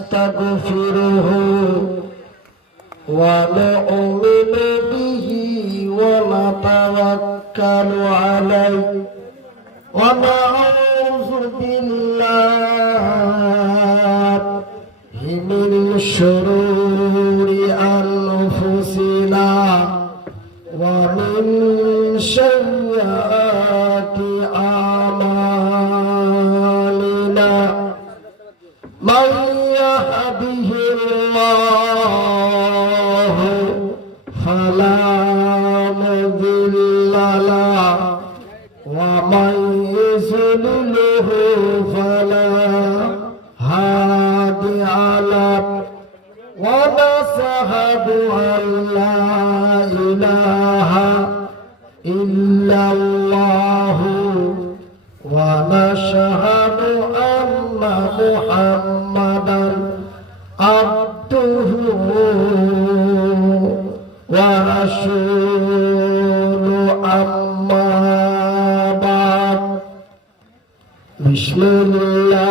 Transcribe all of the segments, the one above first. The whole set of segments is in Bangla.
ونستغفره ونؤمن به ونتوكل عليه ونعوذ بالله من شرور أنفسنا ومن سيئات أعمالنا من يهده الله فلا مضل له ومن يضلله فلا هادي له ونشهد أن لا إله إلا الله ونشهد أن محمدا عبده ورسوله أما بعد بسم الله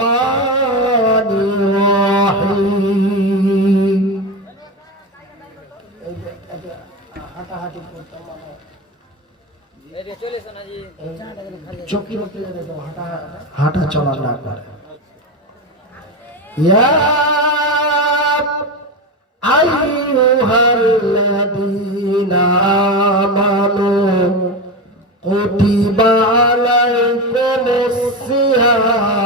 الرحمن الرحيم চকি রতে হাঁটা চলা না করে ইয়া আইয়ুহাল্লাযীনা আমানু কুতিবা আলাইকুমুস সিয়াম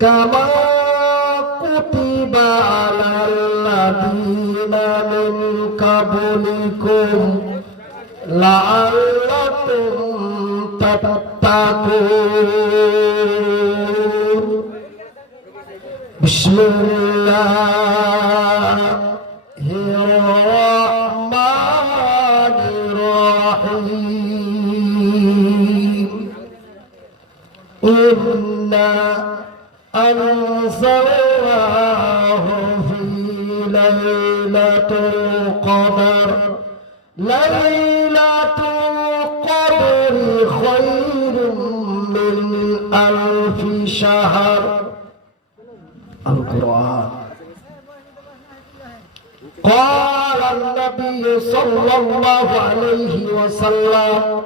কামা কুতিবা আলাল্লাযীনা মিন কাবলিকুম লাআল্লাকুম তাত্তাকুন বিসমিল্লাহির রহমানির রহিম ইন্না আনজালনাহু ফি লাইলাতুল কদর লাইলাতুল কদরি খায়রুম মিন আলফি শাহর القرآن قال النبي صلى الله عليه وسلم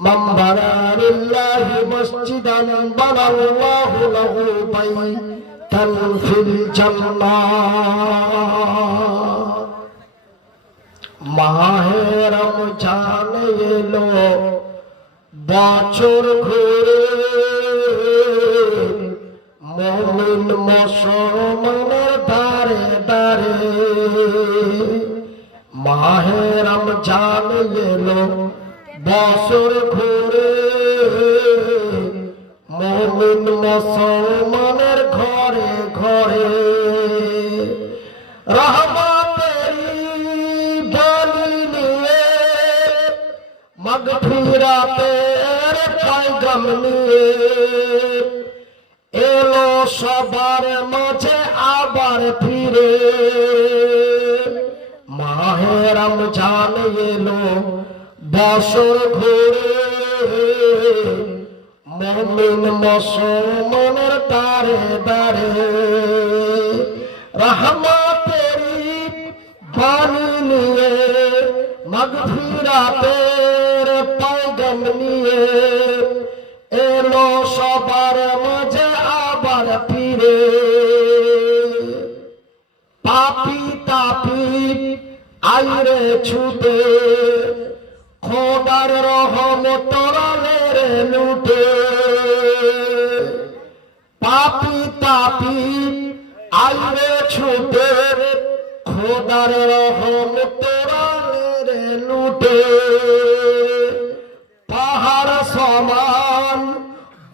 من بنى لله مسجدا بنى الله له بيتا في الجنة মাহে রমজান এলো বছর ঘুরে মুমিন মুসলমানের দারে দারে মাহে রমজান এলো বছর ঘুরে মুমিন মুসলমানের ঘরে ঘরে রহমতেরি বাণী নিয়ে মাগফিরাতের পয়গাম নিয়ে এলো সবার মাঝে আবার ফিরে মাহে রমজান এলো বছর ঘুরে মুমিন মুসলমানের দারে দারে রহমতেরি বাণী নিয়ে মাগফিরাতের পয়গাম নিয়ে এলো সবার মাঝে আবার ফিরে পাপি তাপি আইরে ছুটে খোদার রহমত রে লুটে পাপি তাপি আইরে ছুটে খোদার রহমত রে লুটে পাহাড় সমান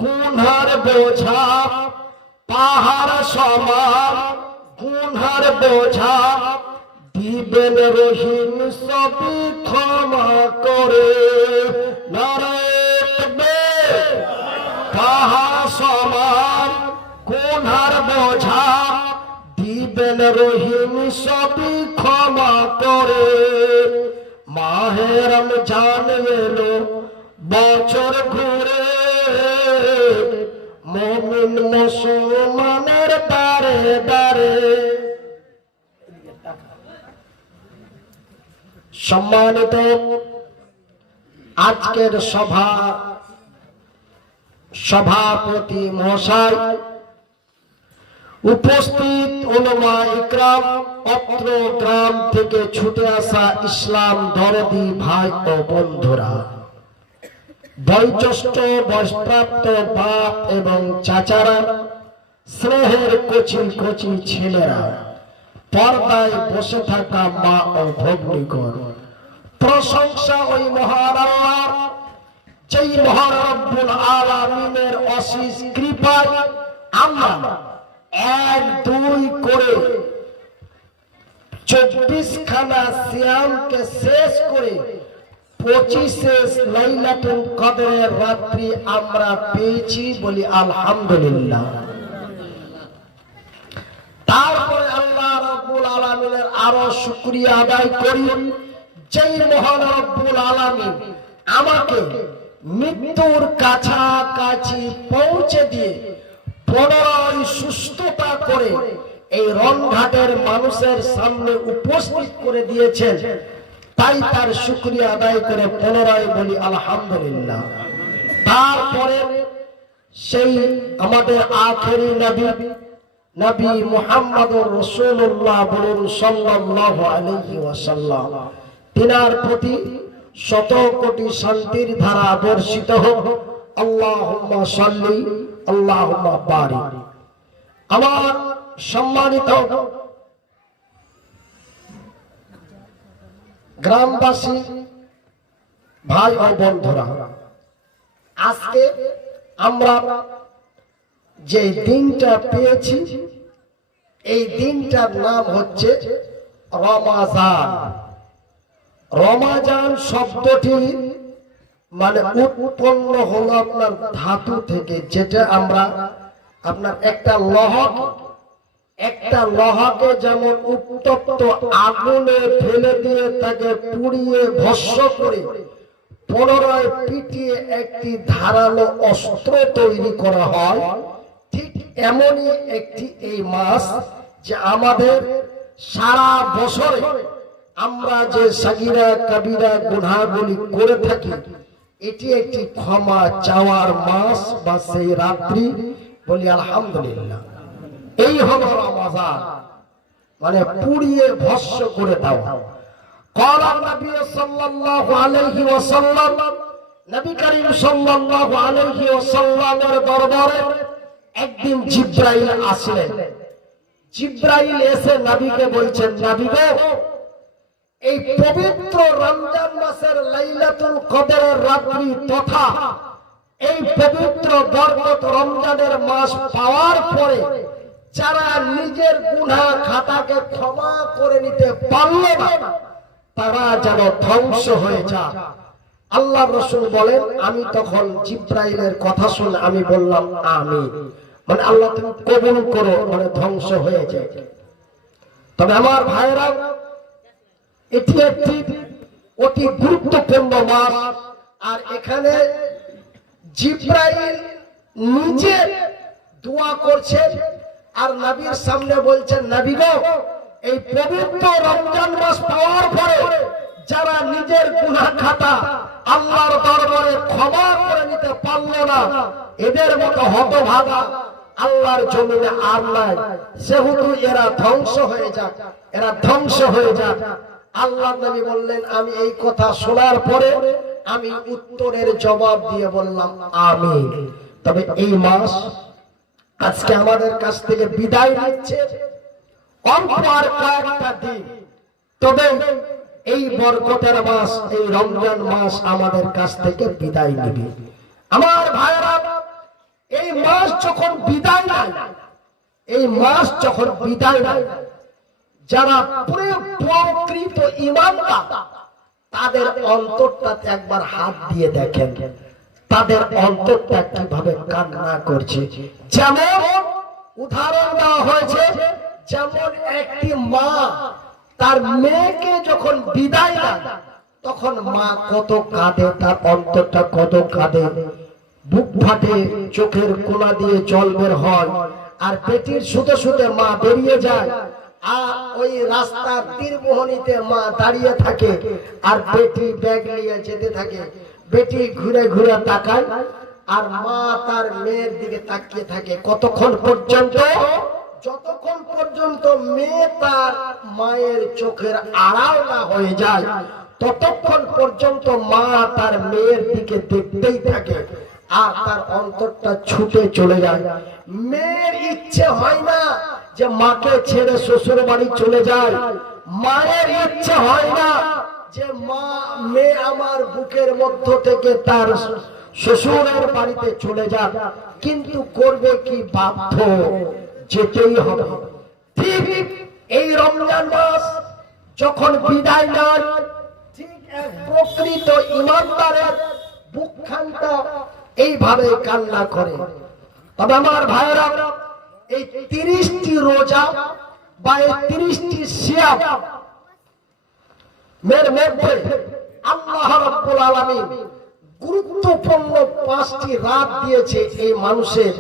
গুনহার বোঝা পাহাড় সমান গুনহার বোঝা দিবেন রহিম সবই ক্ষমা করে পাহাড় সমান গুনহার বোঝা দিবেন রহিম সবই ক্ষমা করে মাহে রমজান এলো বছর ঘুরে, মুমিন মুসলমানের দ্বারে দ্বারে। সম্মানিত আজকের সভাপতি মহাশয়, উপস্থিত উলামা ইকরাম, অত্র গ্রাম থেকে ছুটে আসা ইসলাম দরদি ভাই ও বন্ধুরা, বয়োজ্যেষ্ঠ বয়সপ্রাপ্ত বাপ এবং চাচারা, স্নেহের কচি কচি ছেলেরা, পর্দায় বসে থাকা মা ও ভগ্নীগণ, প্রশংসা ওই মহান আল্লাহর, যেই মহান রব্বুল আলামিনের অশেষ কৃপায় আমরা 1-2 করে 24 খানা সিয়ামকে শেষ করে 25 লাইলাতুল কদরের রাত্রি আমরা পেয়েছি, বলি আলহামদুলিল্লাহ। তারপরে আল্লাহ রাব্বুল আলামিনের আরো শুকরিয়া আদায় করি, যেই মহান রব্বুল আলামিন আমাকে মৃত্যুর কাছাকাছি পৌঁছে দিয়ে পুনরায় সুস্থতা করে এই রণঘাটের মানুষের সামনে উপস্থিত করে দিয়েছেন। তাই তার শুকরিয়া আদায় করে পুনরায় বলি আলহামদুলিল্লাহ। তারপরে সেই আমাদের আখেরি নবী মুহাম্মদুর রাসূলুল্লাহ বলুন সাল্লাল্লাহু আলাইহি ওয়াসাল্লাম, তিনার প্রতি শত কোটি শান্তির ধারা বর্ষিত হোক। আল্লাহুম্মা সাল্লি আল্লাহুম্মা বারিক। আমার সম্মানিত গ্রামবাসী ভাই ও বন্ধুরা, আজকে আমরা যে দিনটা পেয়েছি, এই দিনটার নাম হচ্ছে রমাজান। রমাজান শব্দটি মানে উৎপন্ন হলো আপনার ধাতু থেকে, যেটা আমরা আপনার একটা লহাকে যেমন উত্তপ্ত আগুনে ফেলে দিয়ে তাকে পুড়িয়ে ভস্ম করে পুনরায় পিটিয়ে একটি ধারালো অস্ত্র তৈরি করা হয়, ঠিক এমনই একটি এই মাস, যে আমাদের সারা বছরে আমরা যে সাগীরা কাবীরা গুনাহগুলি করে থাকি, এটি একটি ক্ষমা চাওয়ার মাস বা সেই রাত্রি, বলি আলহামদুলিল্লাহ। এই হলো রমাজান, মানে পুড়িয়ে ভস্ম করে দেওয়া। ক্বালা নবী সাল্লাল্লাহু আলাইহি ওয়াসাল্লাম, নবী করিম সাল্লাল্লাহু আলাইহি ওয়াসাল্লামের দরবারে একদিন জিবরাইল আসলেন। জিবরাইল এসে নবীকে বলছেন, নবী গো, এই পবিত্র রমজান মাসের লাইলাতুল কদরের রাত্রি তথা এই পবিত্র বরকত রমজানের মাস পাওয়ার পরে যারা নিজের গুনাহ খাতাকে ক্ষমা করে নিতে পারল না, তারা যেন ধ্বংস হয়ে যায়। আল্লাহ রাসূল বলেন, আমি তখন জিবরাইলের কথা শুনে আমি বললাম আমিন, মানে আল্লাহ তুমি কবুল করো, মানে ধ্বংস হয়ে যায়। তবে আমার ভাইরা, এটি একটি অতি গুরুত্বপূর্ণ মাস, আর এখানে জিবরাইল নিজে দোয়া করছেন আর নবীর সামনে বলছেন, নবী গো, এই পবিত্র রমজান মাস পাওয়ার পরে যারা নিজের গুনাহ খাতা আল্লাহর দরবারে ক্ষমা করে নিতে পারল না, এদের মতো হতভাগা আল্লাহর জমিনে আর নাই, সেহেতু এরা ধ্বংস হয়ে যাক, এরা ধ্বংস হয়ে যাক। আল্লাহ নবী বললেন, আমি এই কথা শোনার পরে আমি উত্তরের জবাব দিয়ে বললাম আমিন। তবে এই মাস আজকে আমাদের কাছ থেকে বিদায় নিচ্ছে, অল্প আর কয়েকটা দিন, তবে এই বরকতের মাস, এই রমজান মাস আমাদের কাছ থেকে বিদায় নেবে। আমার ভাইরা, এই মাস যখন বিদায় নেয়, এই মাস যখন বিদায় নেয়, যারা প্রকৃত ঈমানদার তাদের অন্তরটাতে একবার হাত দিয়ে দেখেন, তাদের অন্তরটা কিভাবে কান্না করছে। যেমন উদাহরণ দেওয়া হয়েছে, যেমন একটি মা তার মেয়েকে যখন বিদায় দেয়, তখন মা কত কাঁদে, তার অন্তরটা কত কাঁদে, বুক ফাটে, চোখের কোনা দিয়ে জল বের হয়, আর পেটির শুতে শুতে মা বেরিয়ে যায়। আর ওই রাস্তার তীরমোহনীতে মা দাঁড়িয়ে থাকে, আর বেটি ব্যাগ নিয়ে যেতে থাকে। বেটি ঘুরে ঘুরে তাকায়, আর মা তার মেয়ের দিকে তাকিয়ে থাকে। কতক্ষণ পর্যন্ত? যতক্ষণ পর্যন্ত মেয়ে তার মায়ের চোখের আড়াল না হয়ে যায়, ততক্ষণ পর্যন্ত মা তার মেয়ের দিকে দেখতেই থাকে, আর তার অন্তরটা ছুটে চলে যায়। মেয়ের ইচ্ছে হয় না যে মাকে ছেড়ে শ্বশুর বাড়ি চলে যায়। মায়ের ইচ্ছে হয় না যে মেয়ে আমার বুকের মধ্য থেকে তার শ্বশুরের বাড়িতে চলে যাক, কিন্তু করবে কি, বাধ্য যেতেই হবে। ঠিক এই রমজান মাস যখন বিদায় নেয়, ঠিক এক প্রকৃত ইমানদারের বুকখানটা এইভাবে কান্না করে। তবে আমার ভাইরা, এই 30টি রোজা বা এই 30টি সিয়াম এর মধ্যে আল্লাহ রাব্বুল আলামিন গুরুত্বপূর্ণ 5টি রাত দিয়েছে এই মানুষের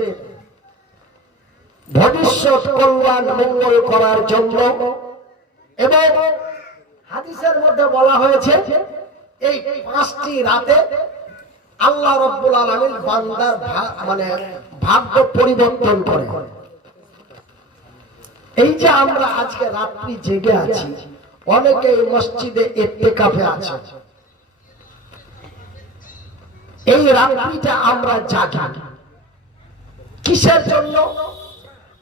ভবিষ্যৎ কল্যাণ মঙ্গল করার জন্য। এবং হাদিসের মধ্যে বলা হয়েছে এই 5টি রাতে আল্লাহ রাব্বুল আলামিন বান্দার ভাগ্য পরিবর্তন করে। এই যে আমরা আজকে রাত্রি জেগে আছি, অনেকে মসজিদে ইতিকাফে আছে, এই রাত্রিটা আমরা জাগি কিসের জন্য?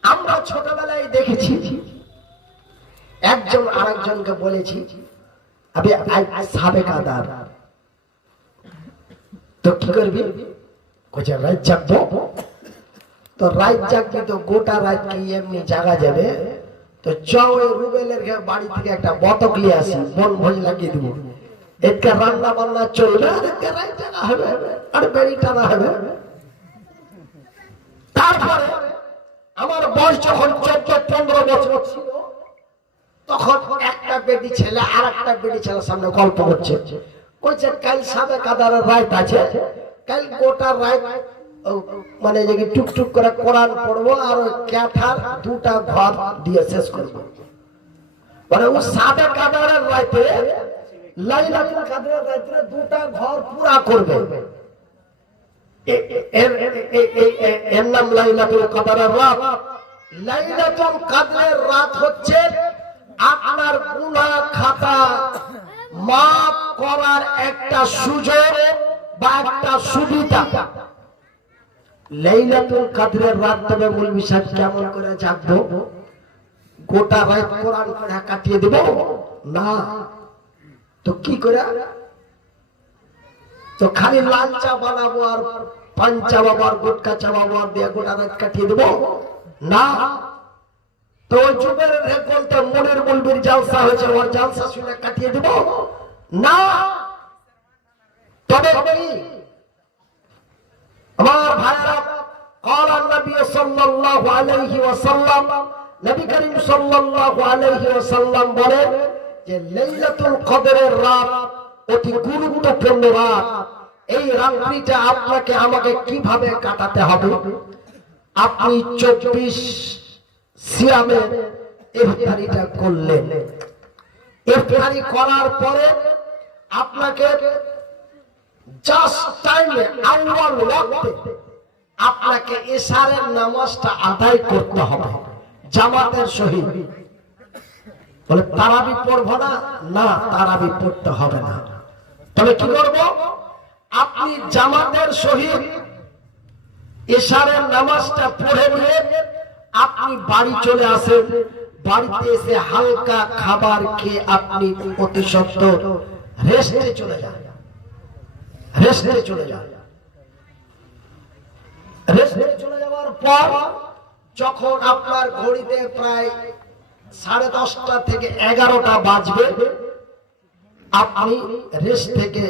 আমরা ছোটবেলায় দেখেছি একজন আরেকজনকে বলেছি, আমি সাবেকাদার, তো কি করবি? রাত জাগবো। তো রাত জাগবি, তো গোটা রাত কি এমনি জাগা যাবে? তো ওই রুবেলের বাড়ি থেকে একটা বতক নিয়ে আসি, বন ভোজ লাগিয়ে দিব, এদিকে রান্না বান্না চলবে, এদিকে রাত জাগা হবে, আর বেড়ি টানা হবে। তারপরে আমার বয়স যখন 14-15 বছর ছিল, তখন একটা বেটি ছেলে আর একটা বেটি ছেলের সামনে গল্প করছে, বলছে কাল সাবেকাদারের রাত আছে, কাল গোটা রাত টুকটুক করে কোরআন পড়বো, আর ওই ক্যাঠার 2টা ঘর দিয়ে শেষ করবো। ও সাবেকাদারের রাতে, লাইলাতুল কদরের রাতে 2টা ঘর পুরা করবে। এর নাম লাইলাতুল কদরের রাত। লাইলাতুল কদরের রাত হচ্ছে আপনার গুনাহ খাতা মাফ করার একটা সুযোগ বা একটা সুবিধা। লাইলাতুল কদরের রাত তবে মৌলভী সাহেব কেমন করে জাগবো? গোটা রাত কোরআন পড়া কাটিয়ে দেব না, তো কি করে? তো খালি লাল চা বানাবো আর পান চাবাবো আর গুটকা চাবাবো আর দিয়ে গোটা রাত কাটিয়ে দেবো না। তো যুগের বলতে মনের মৌলভীর জালসা হয়েছে, ওর জালসা শুনে কাটিয়ে দেব না। তবে আমার ভাইরা, قال النبي صلى الله عليه وسلم, নবী করিম সাল্লাল্লাহু আলাইহি ওয়াসাল্লাম বলেন যে লাইলাতুল কদরের রাত অতি গুরুত্বপূর্ণ রাত। এই রাত্রিটা আপনাকে আমাকে কিভাবে কাটাতে হবে? আপনি 24 সিয়ামের ইফতারিটা করলেন, ইফতারি করার পরে আপনাকে জাস্ট টাইমে আউয়াল ওয়াক্তে আপনাকে ইশারের নামাজটা আদায় করতে হবে জামাতের সহিত। বলে তারাবি পড়বো না? না, তারাবি পড়তে হবে না। তবে কি করব? আপনি জামাতের সহিত ইশারের নামাজটা পড়ে নিয়ে আপনি বাড়ি চলে আসেন। বাড়িতে এসে হালকা খাবার খেয়ে আপনি অতি সত্বর রেস্টে চলে যান। রেস্টে চলে যান। রেস্টে চলে যাওয়ার পর যখন আপনার ঘড়িতে প্রায় 10:30 থেকে 11টা বাজবে, আপনি রেস্ট থেকে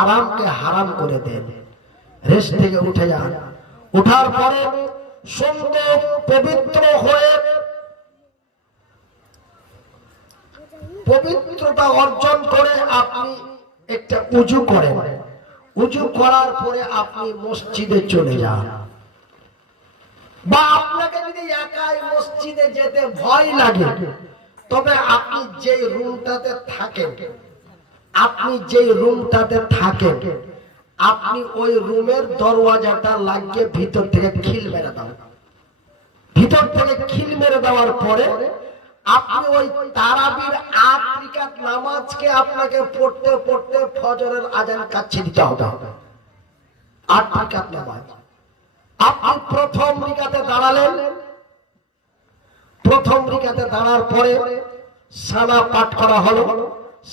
আরামকে হারাম করে দেন। রেস্ট থেকে উঠে যান। উঠার পরে সুন্দর পবিত্র হয়ে পবিত্রতা অর্জন করে আপনি একটা উজু করেন, উজু করার পরে আপনি মসজিদে চলে যান, বা আপনাকে যদি একাই মসজিদে যেতে ভয় লাগে, তবে আপনি যে রুমটাতে থাকেন, আপনি ওই রুমের দরওয়াজাটা লাগিয়ে ভিতর থেকে খিল মেরে দাও। ভিতর থেকে খিল মেরে দেওয়ার পরে আপনি ওই তারাবির 8 রাকাত নামাজকে আপনাকে পড়তে পড়তে ফজরের আজান কাছে দিতে হবে। 8 রাকাত নামাজ আপনি প্রথম রাকাতে দাঁড়ালেন, প্রথম রাকাতে দাঁড়ার পরে সানা পাঠ করা হলো,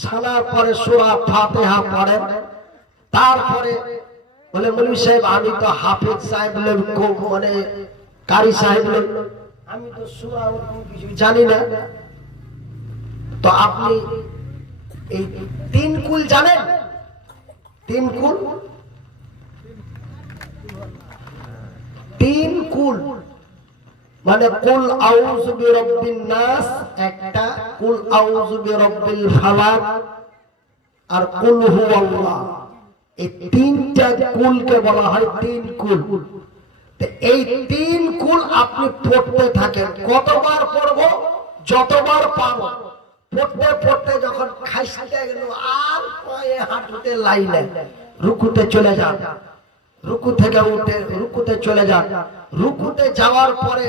সানার পরে সূরা ফাতিহা পড়েন, তারপরে বলে মৌলভী সাহেব আমি তো হাফেজ সাহেব মানে কারি সাহেব, আমি তো সূরা কিছু জানি না, তো আপনি এই 3 কুল জানেন? 3 কুল, 3 কুল মানে কুল আউযু বিরাব্বিন নাস একটা, কুল আউযু বিরাব্বিল ফালাক আর কুল হুয়াল্লাহ, এই 3টা কুলকে বলা হয় 3 কুল। এই 3 কুল আপনি পড়তে থাকেন। কতবার পড়ব? যতবার পারো। পড়তে পড়তে যখন খাইতে গেল আর পায়ে হাঁটুতে লাইলে রুকুতে চলে যান, রুকু থেকে উঠে রুকুতে চলে যান। রুকুতে যাওয়ার পরে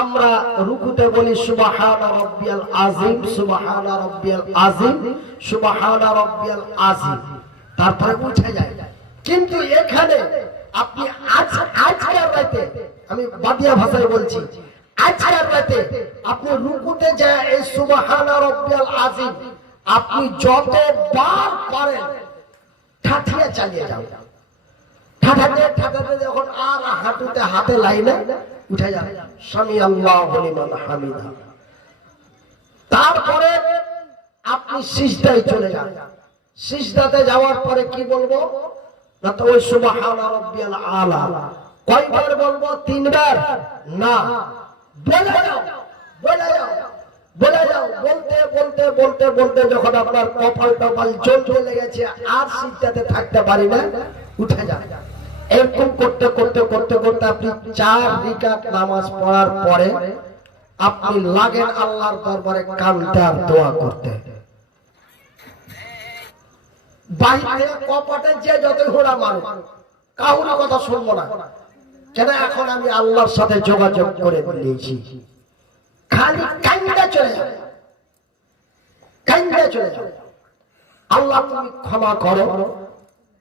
আমরা রুকুতে বলি সুবহানা রাব্বিয়াল আযীম, সুবহানা রাব্বিয়াল আযীম, সুবহানা রাব্বিয়াল আযীম, তারপরে উঠে যায়। কিন্তু এখানে আপনি আজকের রাতে, আমি বাদিয়া ভাষায় বলছি, আজকের রাতে আপনি রুকুতে যায় এই সুবহানা রাব্বিয়াল আযীম আপনি যতবার পারেন ঠাঠিয়ে চালিয়ে যান। ঠাঠাতে ঠাঠাতে যখন আর হাঁটুতে হাতে লাইনে উঠে যান, সামি আল্লাহু লিমান হামিদা, তারপরে আপনি সিজদায় চলে যান। সিজদাতে যাওয়ার পরে কি বলবো? না তো ওই সুবহানা রাব্বিয়াল আলা কয়বার বলবো? 3 বার না, বলে যাও, বলে যাও, বলে যাও। বলতে বলতে বলতে বলতে যখন আপনার কপাল টপাল জ্বলতে লেগেছে আর সিজদাতে থাকতে পারি না, উঠে যান। এরকম করতে করতে করতে করতে আপনি 4 রাকাত নামাজ পড়ার পরে আপনি লাগেন আল্লাহর দরবারে কাঁদতে আর দোয়া করতে। বাইরে কপাটে যে যতই ঘোড়া মারুক কাউর কথা শুনবো না, কেন এখন আমি আল্লাহর সাথে যোগাযোগ করে দিয়েছি। খালি কান্দা চলে যাবে, কান্দা চলে যাবে। আল্লাহ তুমি ক্ষমা করো,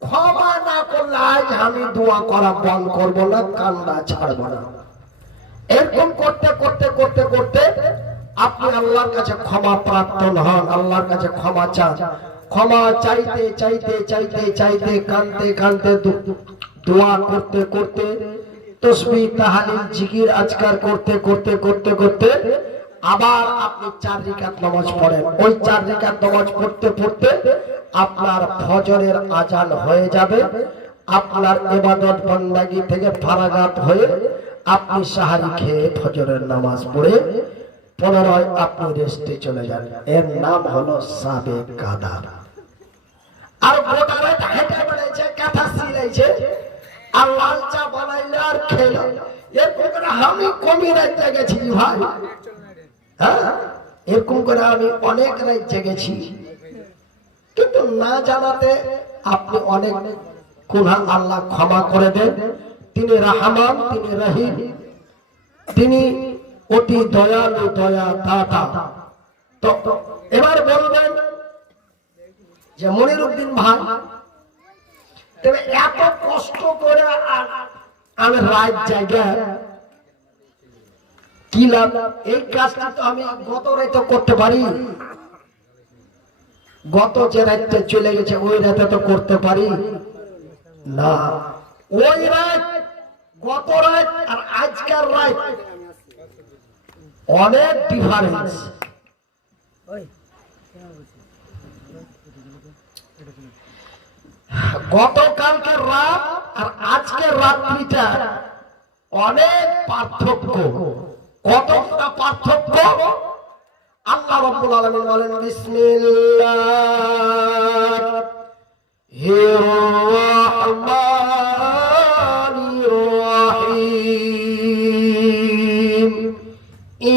ক্ষমা না করলে আজ আমি দোয়া করা বন্ধ করবো না, কান্না ছাড়বো না। এরকম করতে করতে করতে করতে আপনি আল্লাহর কাছে ক্ষমা প্রার্থনা হন, আল্লাহর কাছে ক্ষমা চান। ক্ষমা চাইতে চাইতে চাইতে চাইতে কাঁদতে কাঁদতে দোয়া করতে করতে তাসবিহ তাহলিল জিকির আজকার করতে করতে করতে করতে আবার আপনি 4 রাকাত নামাজ পড়েন। ওই 4 রাকাত নামাজ পড়তে পড়তে আপনার ফজরের আজান হয়ে যাবে। আপনার ইবাদত বন্দেগী থেকে ফারাগাত হয়ে আপনি সাহারি খেয়ে ফজরের নামাজ পড়ে পুনরায় আপনি রেস্টে চলে যান। এর নাম হলো সাবে কাদার। আর গোটা রাত হেঁটে বেড়াইছে, কাঁথা সিলাইছে, আর লাল চা বানাইলে আর খেলো। এরকম করে আমি কমি রাত গেছি ভাই, হ্যাঁ এরকম করে আমি অনেক রাত জেগেছি, কিন্তু না জানাতে আপনি অনেক গুনাহ আল্লাহ ক্ষমা করে দেন। তিনি রহমান, তিনি রহিম, তিনি অতি দয়ালু, দয়া দাতা। তো এবার বলবেন যে মনিরউদ্দিন ভাই তবে এত কষ্ট করে আমি রাত জায়গা কি লাভ? এই কাজটা তো আমি গত রাতে করতে পারি, গত যে রাতে চলে গেছে ওই রাতে তো করতে পারি না। ওই রাত, গত রাত আর আজকের রাত অনেক ডিফারেন্স। গতকালকে রাত আর আজকের রাত্রিটা অনেক পার্থক্য। কতটা পার্থক্য? আল্লাহ রাব্বুল আলামিন বলেন বিসমিল্লাহ রহমানির রহিম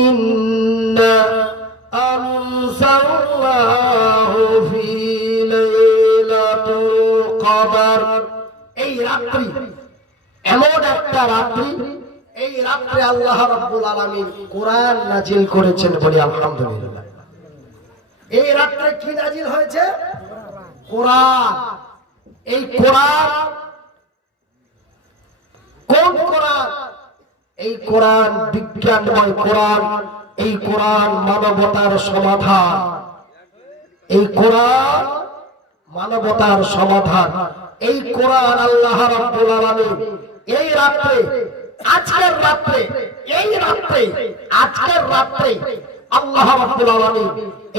ইন্না আনজালনাহু ফি লাইলাতুল কদর। এই রাত্রি এমন একটা রাত্রি, এই রাত্রে আল্লাহ রাব্বুল আলামিন কোরআন নাজিল করেছেন, বলি আলহামদুলিল্লাহ। এই রাত্রে কি নাজিল হয়েছে? কোরআন। এই কোরআন কোন কোরআন? এই কোরআন বিজ্ঞানময় কোরআন, এই কোরআন মানবতার সমাধান, এই কোরআন মানবতার সমাধান। এই কোরআন আল্লাহ রাব্বুল আলামিন এই রাত্রে, আজকের রাত্রে, এই রাত্রে, আজকের রাত্রে আল্লাহ রাব্বুল আলামিন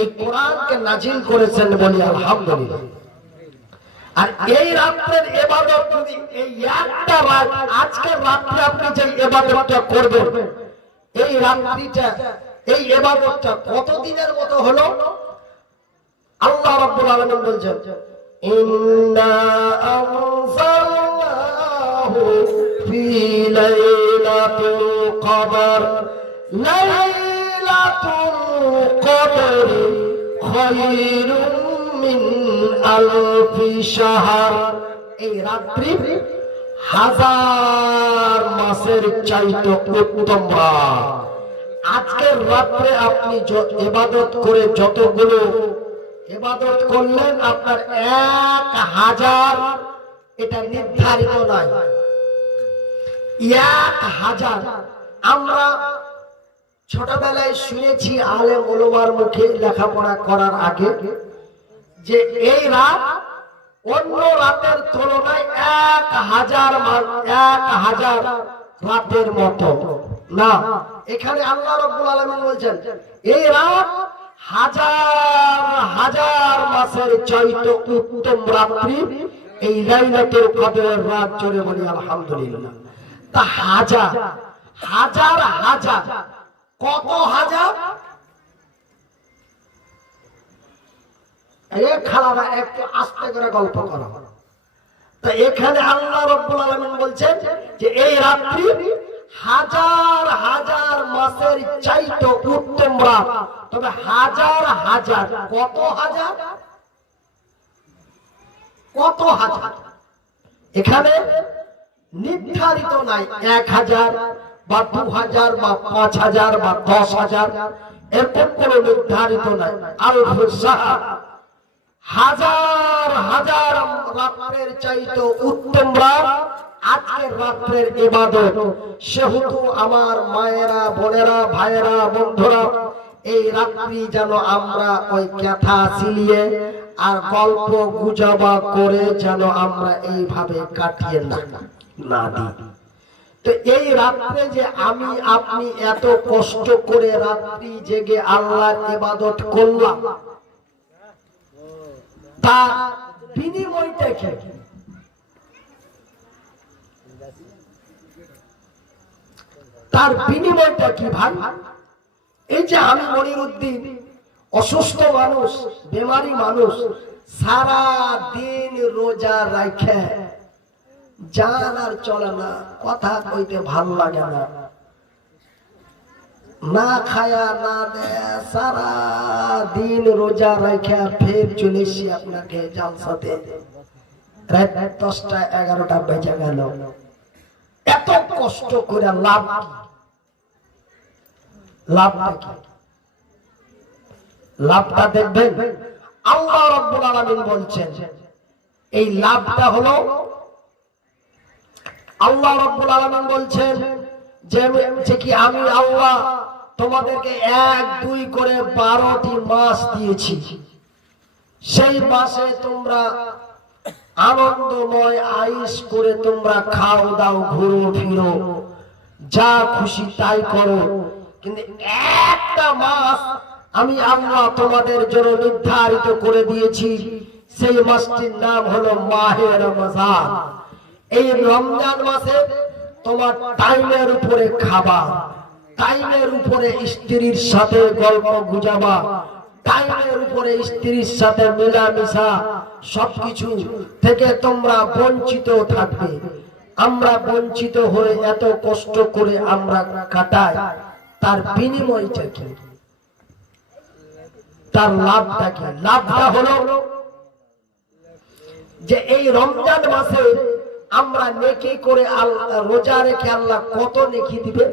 এই কোরআনকে নাজিল করেছেন, বলি আলহামদুলিল্লাহ। আর এই রাত্রের ইবাদত যদি এই একটা রাত, আজকের রাত্রে আপনি যে ইবাদতটা করবেন, এই রাত্রিটা, এই ইবাদতটা কতদিনের মতো হলো? আল্লাহ রাব্বুল আলামিন বলছেন ইন্না আনজালনাহু ফি লাইলাতুল কদর লাইলাতুল কদর খায়রুম মিন আলফি শাহর। এই রাত্রি হাজার মাসের চাইতে উত্তম রাত। আজকের রাত্রে আপনি ইবাদত করে যতগুলো ইবাদত করলেন, আপনার 1000, এটা নির্ধারিত নয়, 1000। আমরা ছোটবেলায় শুনেছি আলেম ওলামার মুখে লেখাপড়া করার আগে যে এই রাত অন্য রাতের তুলনায় 1000 রাতের মতো না। এখানে আল্লাহ রাব্বুল আলামিন বলছেন এই রাত হাজার মাসের চাইতে উত্তম রাত্রি, এই লাইলাতুল কদরের রাত। জোরে বলি আলহামদুলিল্লাহ। তা হাজার, কত হাজার? খালারা একটু আস্তে করে গল্প করা। তা এখানে আল্লাহ রাব্বুল আলামিন বলছেন যে এই রাত্রি হাজার মাসের চাইতে উত্তম রাত। তবে হাজার, কত হাজার? কত হাজার? এখানে নির্ধারিত নাই 1000 বা 2000 বা 5000 বা 10000, এরকম কোন নির্ধারিত নাই। আলফ শাহর, হাজার রাতের চাইতে উত্তম রাত আজকের রাত্রের ইবাদত। সেহেতু আমার মায়েরা, বোনেরা, ভাইয়েরা, বন্ধুরা, এই রাত্রি যেন আমরা ওই কথা সিলিয়ে আর গল্প গুজবা করে যেন আমরা এইভাবে কাটিয়ে না দিই। তো এই রাত্রে যে আমি আপনি এত কষ্ট করে রাত্রি জেগে আল্লাহর ইবাদত করলাম, তার বিনিময়টা কি? তার বিনিময়টা কি ভাই? এই যে আমি মনিরউদ্দিন, অসুস্থ মানুষ, বেমারি মানুষ, সারা দিন রোজা রাখে, জান আর চলে না, কথা কইতে ভাল লাগে না, না খায়া না দে, সারা দিন রোজা রাখে ফের চলে এসছি আপনাকে জালসাতে, রাত 10টা 11টা বেজে গেল। এত কষ্ট করে লাভটা কি? লাভটা দেখবেন আল্লাহ রাব্বুল আলামিন বলছেন এই লাভটা হলো, আল্লাহ রাব্বুল আলামিন বলছেন যে কি আমি আল্লাহ তোমাদেরকে 1 2 করে 12টি মাস দিয়েছি। সেই মাসে তোমরা আনন্দময় আইশ করে তোমরা খাও দাও, ঘুরো ফিরো, যা খুশি তাই করো। কিন্তু একটা মাস আমি আল্লাহ তোমাদের জন্য নির্ধারিত করে দিয়েছি, সেই মাসটির নাম হলো মাহে রমজান। এই রমজান মাসে তোমার টাইমের উপরে খাবা, টাইমের উপরে স্ত্রীর সাথে গল্প গুজাবা, টাইমের উপরে স্ত্রীর সাথে মেলামেশা, সবকিছু থেকে তোমরা বঞ্চিত থাকবে। আমরা বঞ্চিত হয়ে এত কষ্ট করে আমরা কাটাই, তার বিনিময়টা কি? তার লাভটা কি? লাভটা হলো যে এই রমজান মাসে আমরা নেকি করে আল্লাহ রোজা রেখে আল্লাহ কত নেকি দিবে।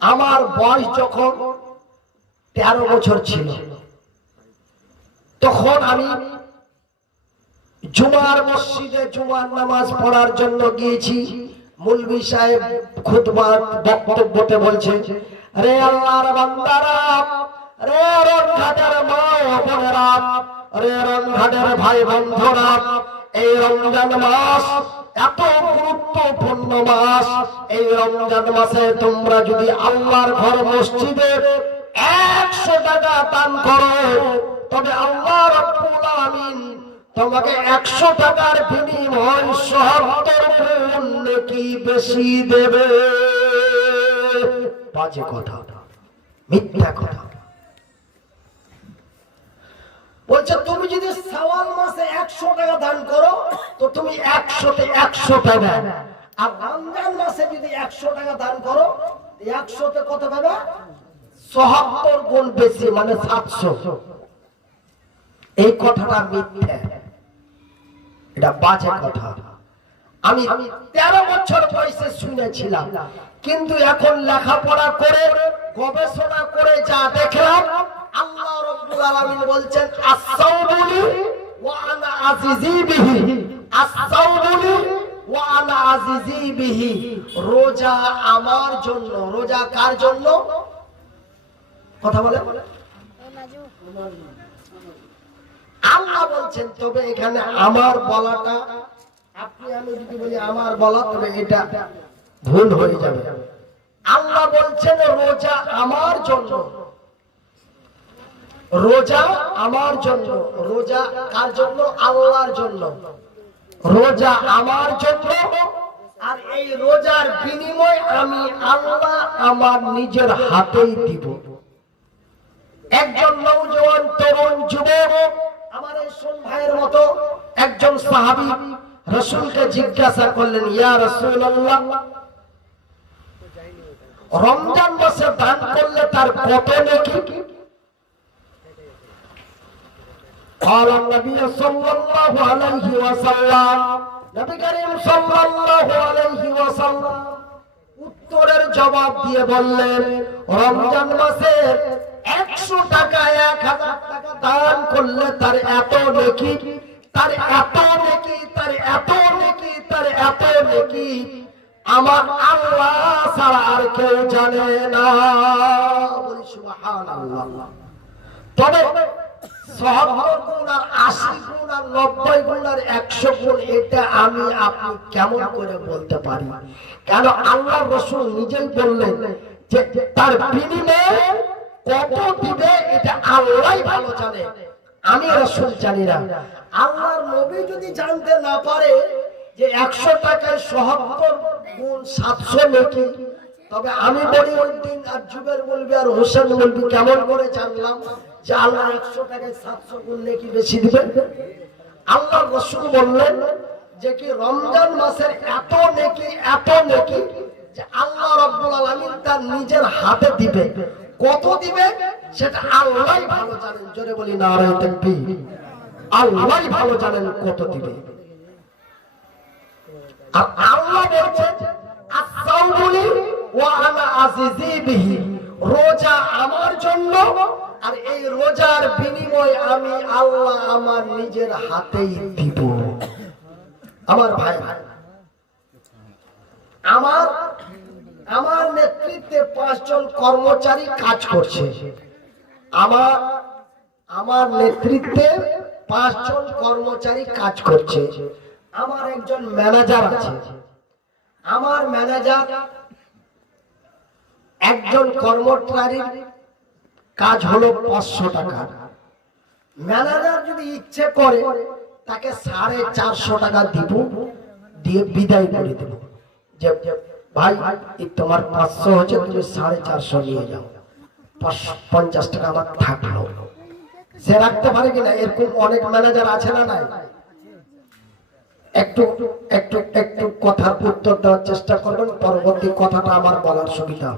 আমার বয়স যখন 13 বছর ছিল, তখন আমি জুমার মসজিদে জুমার নামাজ পড়ার জন্য গিয়েছি। মুলবি সাহেব খুতবার বক্তব্যতে বলছে, রে আল্লাহর বান্দারা, রে রনঘাটের মা ও বোনেরা, রে রনঘাটের ভাই বন্ধুরা, এই রমজান মাস এত গুরুত্বপূর্ণ মাস। এই রমজান মাসে তোমরা যদি আল্লাহর ঘর মসজিদে 100 টাকা দান করো, তবে আল্লাহ রাব্বুল আলামিন তোমাকে 100 টাকার বিনিময় ৭০ গুণ নেকি বেশি দেবে। বাজে কথা, মিথ্যা কথা বলছে। তুমি যদি শাওয়াল মাসে 100 টাকা দান করো, তো তুমি 100তে 100 টাকা। আর রমজান মাসে যদি 100 টাকা দান করো, 100তে কত পাবে? ৭০ গুণ বেশি, মানে ৭০০। এই কথাটা মিথ্যা, এটা বাজে কথা। আমি 13 বছর বয়সে শুনেছিলাম, কিন্তু এখন লেখাপড়া করে গবেষণা করে যা দেখলাম, আল্লাহ রাব্বুল আলামিন বলছেন আস-সাওমুলি ওয়া আনা আজিজি বিহি, আস-সাওমুলি ওয়া আনা আজিজি বিহি। রোজা আমার জন্য। রোজা কার জন্য? কথা বলে আল্লাহ বলছেন। তবে এখানে আমার বলাটা, আপনি আমি যদি বলি আমার বলা, তবে এটা ভুল হয়ে যাবে। আল্লাহ বলছেন রোজা আমার জন্য। রোজা আমার জন্য। রোজা কার জন্য? আল্লাহর জন্য। রোজা আমার জন্য, আর এই রোজার বিনিময় আমি আল্লাহ আমার নিজের হাতেই দিব। একজন নওজোয়ান তরুণ যুবক, আমার এই সোন ভাইয়ের মতো একজন সাহাবী রাসূলকে জিজ্ঞাসা করলেন, ইয়া রাসূলুল্লাহ, রমজান মাসে দান করলে তার কত নেকি? قال النبي صلى الله عليه وسلم, নবী করিম সাল্লাল্লাহু আলাইহি ওয়াসাল্লাম উত্তরের জবাব দিয়ে বললেন, রমজান মাসে 100 টাকা 1000 টাকা দান করলে তার এত নেকি, তার এত নেকি, তার এত নেকি, তার এত নেকি আমার আল্লাহ ছাড়া আর কেউ জানে না। বলি সুবহানাল্লাহ। তবে ৭০ গুণ আর ৮০ গুণ আর ৯০ গুণ আর ১০০ গুণ, এটা আমি আপনি কেমন করে বলতে পারি? কেন আল্লাহ রাসূল নিজেই বললেন যে তার বিনিময়ে কত দিবে এটা আল্লাহই ভালো জানে, আমি রাসূল জানি না। আল্লাহর নবী যদি জানতে না পারে যে ১০০ টাকায় ৭০ গুণ ৭০০ নেকি, তবে আমি বলিউদ্দিন আর জুবের বলবি আর হোসেন বলবি কেমন করে জানলাম যে আল্লাহ ১০০ টাকায় ৭০০ গুণ নেকি বেশি দিবেন? আল্লাহর রাসূল বললেন যে কি রমজান মাসের এত নেকি, এত নেকি যে আল্লাহ রাব্বুল আলামিন তার নিজের হাতে দিবে। কত দিবে সেটা আল্লাহই ভালো জানেন। জোরে বলি নারায়ে তাকবীর। আল্লাহই ভালো জানেন কত দিবে। আর আল্লাহ বলছেন আস-সাওমুলি ওয়া আনা আজিজি বিহি, রোজা আমার জন্য, আর এই রোজার বিনিময় আমি আল্লাহ আমার নিজের হাতেই দিব। আমার ভাই, আমার নেতৃত্বে 5 জন কর্মচারী কাজ করছে। আমার নেতৃত্বে 5 জন কর্মচারী কাজ করছে। আমার একজন ম্যানেজার আছে। আমার ম্যানেজার একজন কর্মচারীর কাজ হলো 500 টাকা। ম্যানেজার যদি ইচ্ছে করে তাকে 450 টাকা দিব, দিয়ে বিদায় করে দেব যে ভাই তোমার 500 হচ্ছে, তুমি 450 নিয়ে যাও, 50 টাকা আমার থাকলো। সে রাখতে পারে কিনা? এরকম অনেক ম্যানেজার আছে না নাই? একটু একটু একটু কথার উত্তর দেওয়ার চেষ্টা করবেন, পরবর্তী কথাটা আমার বলার সুবিধা।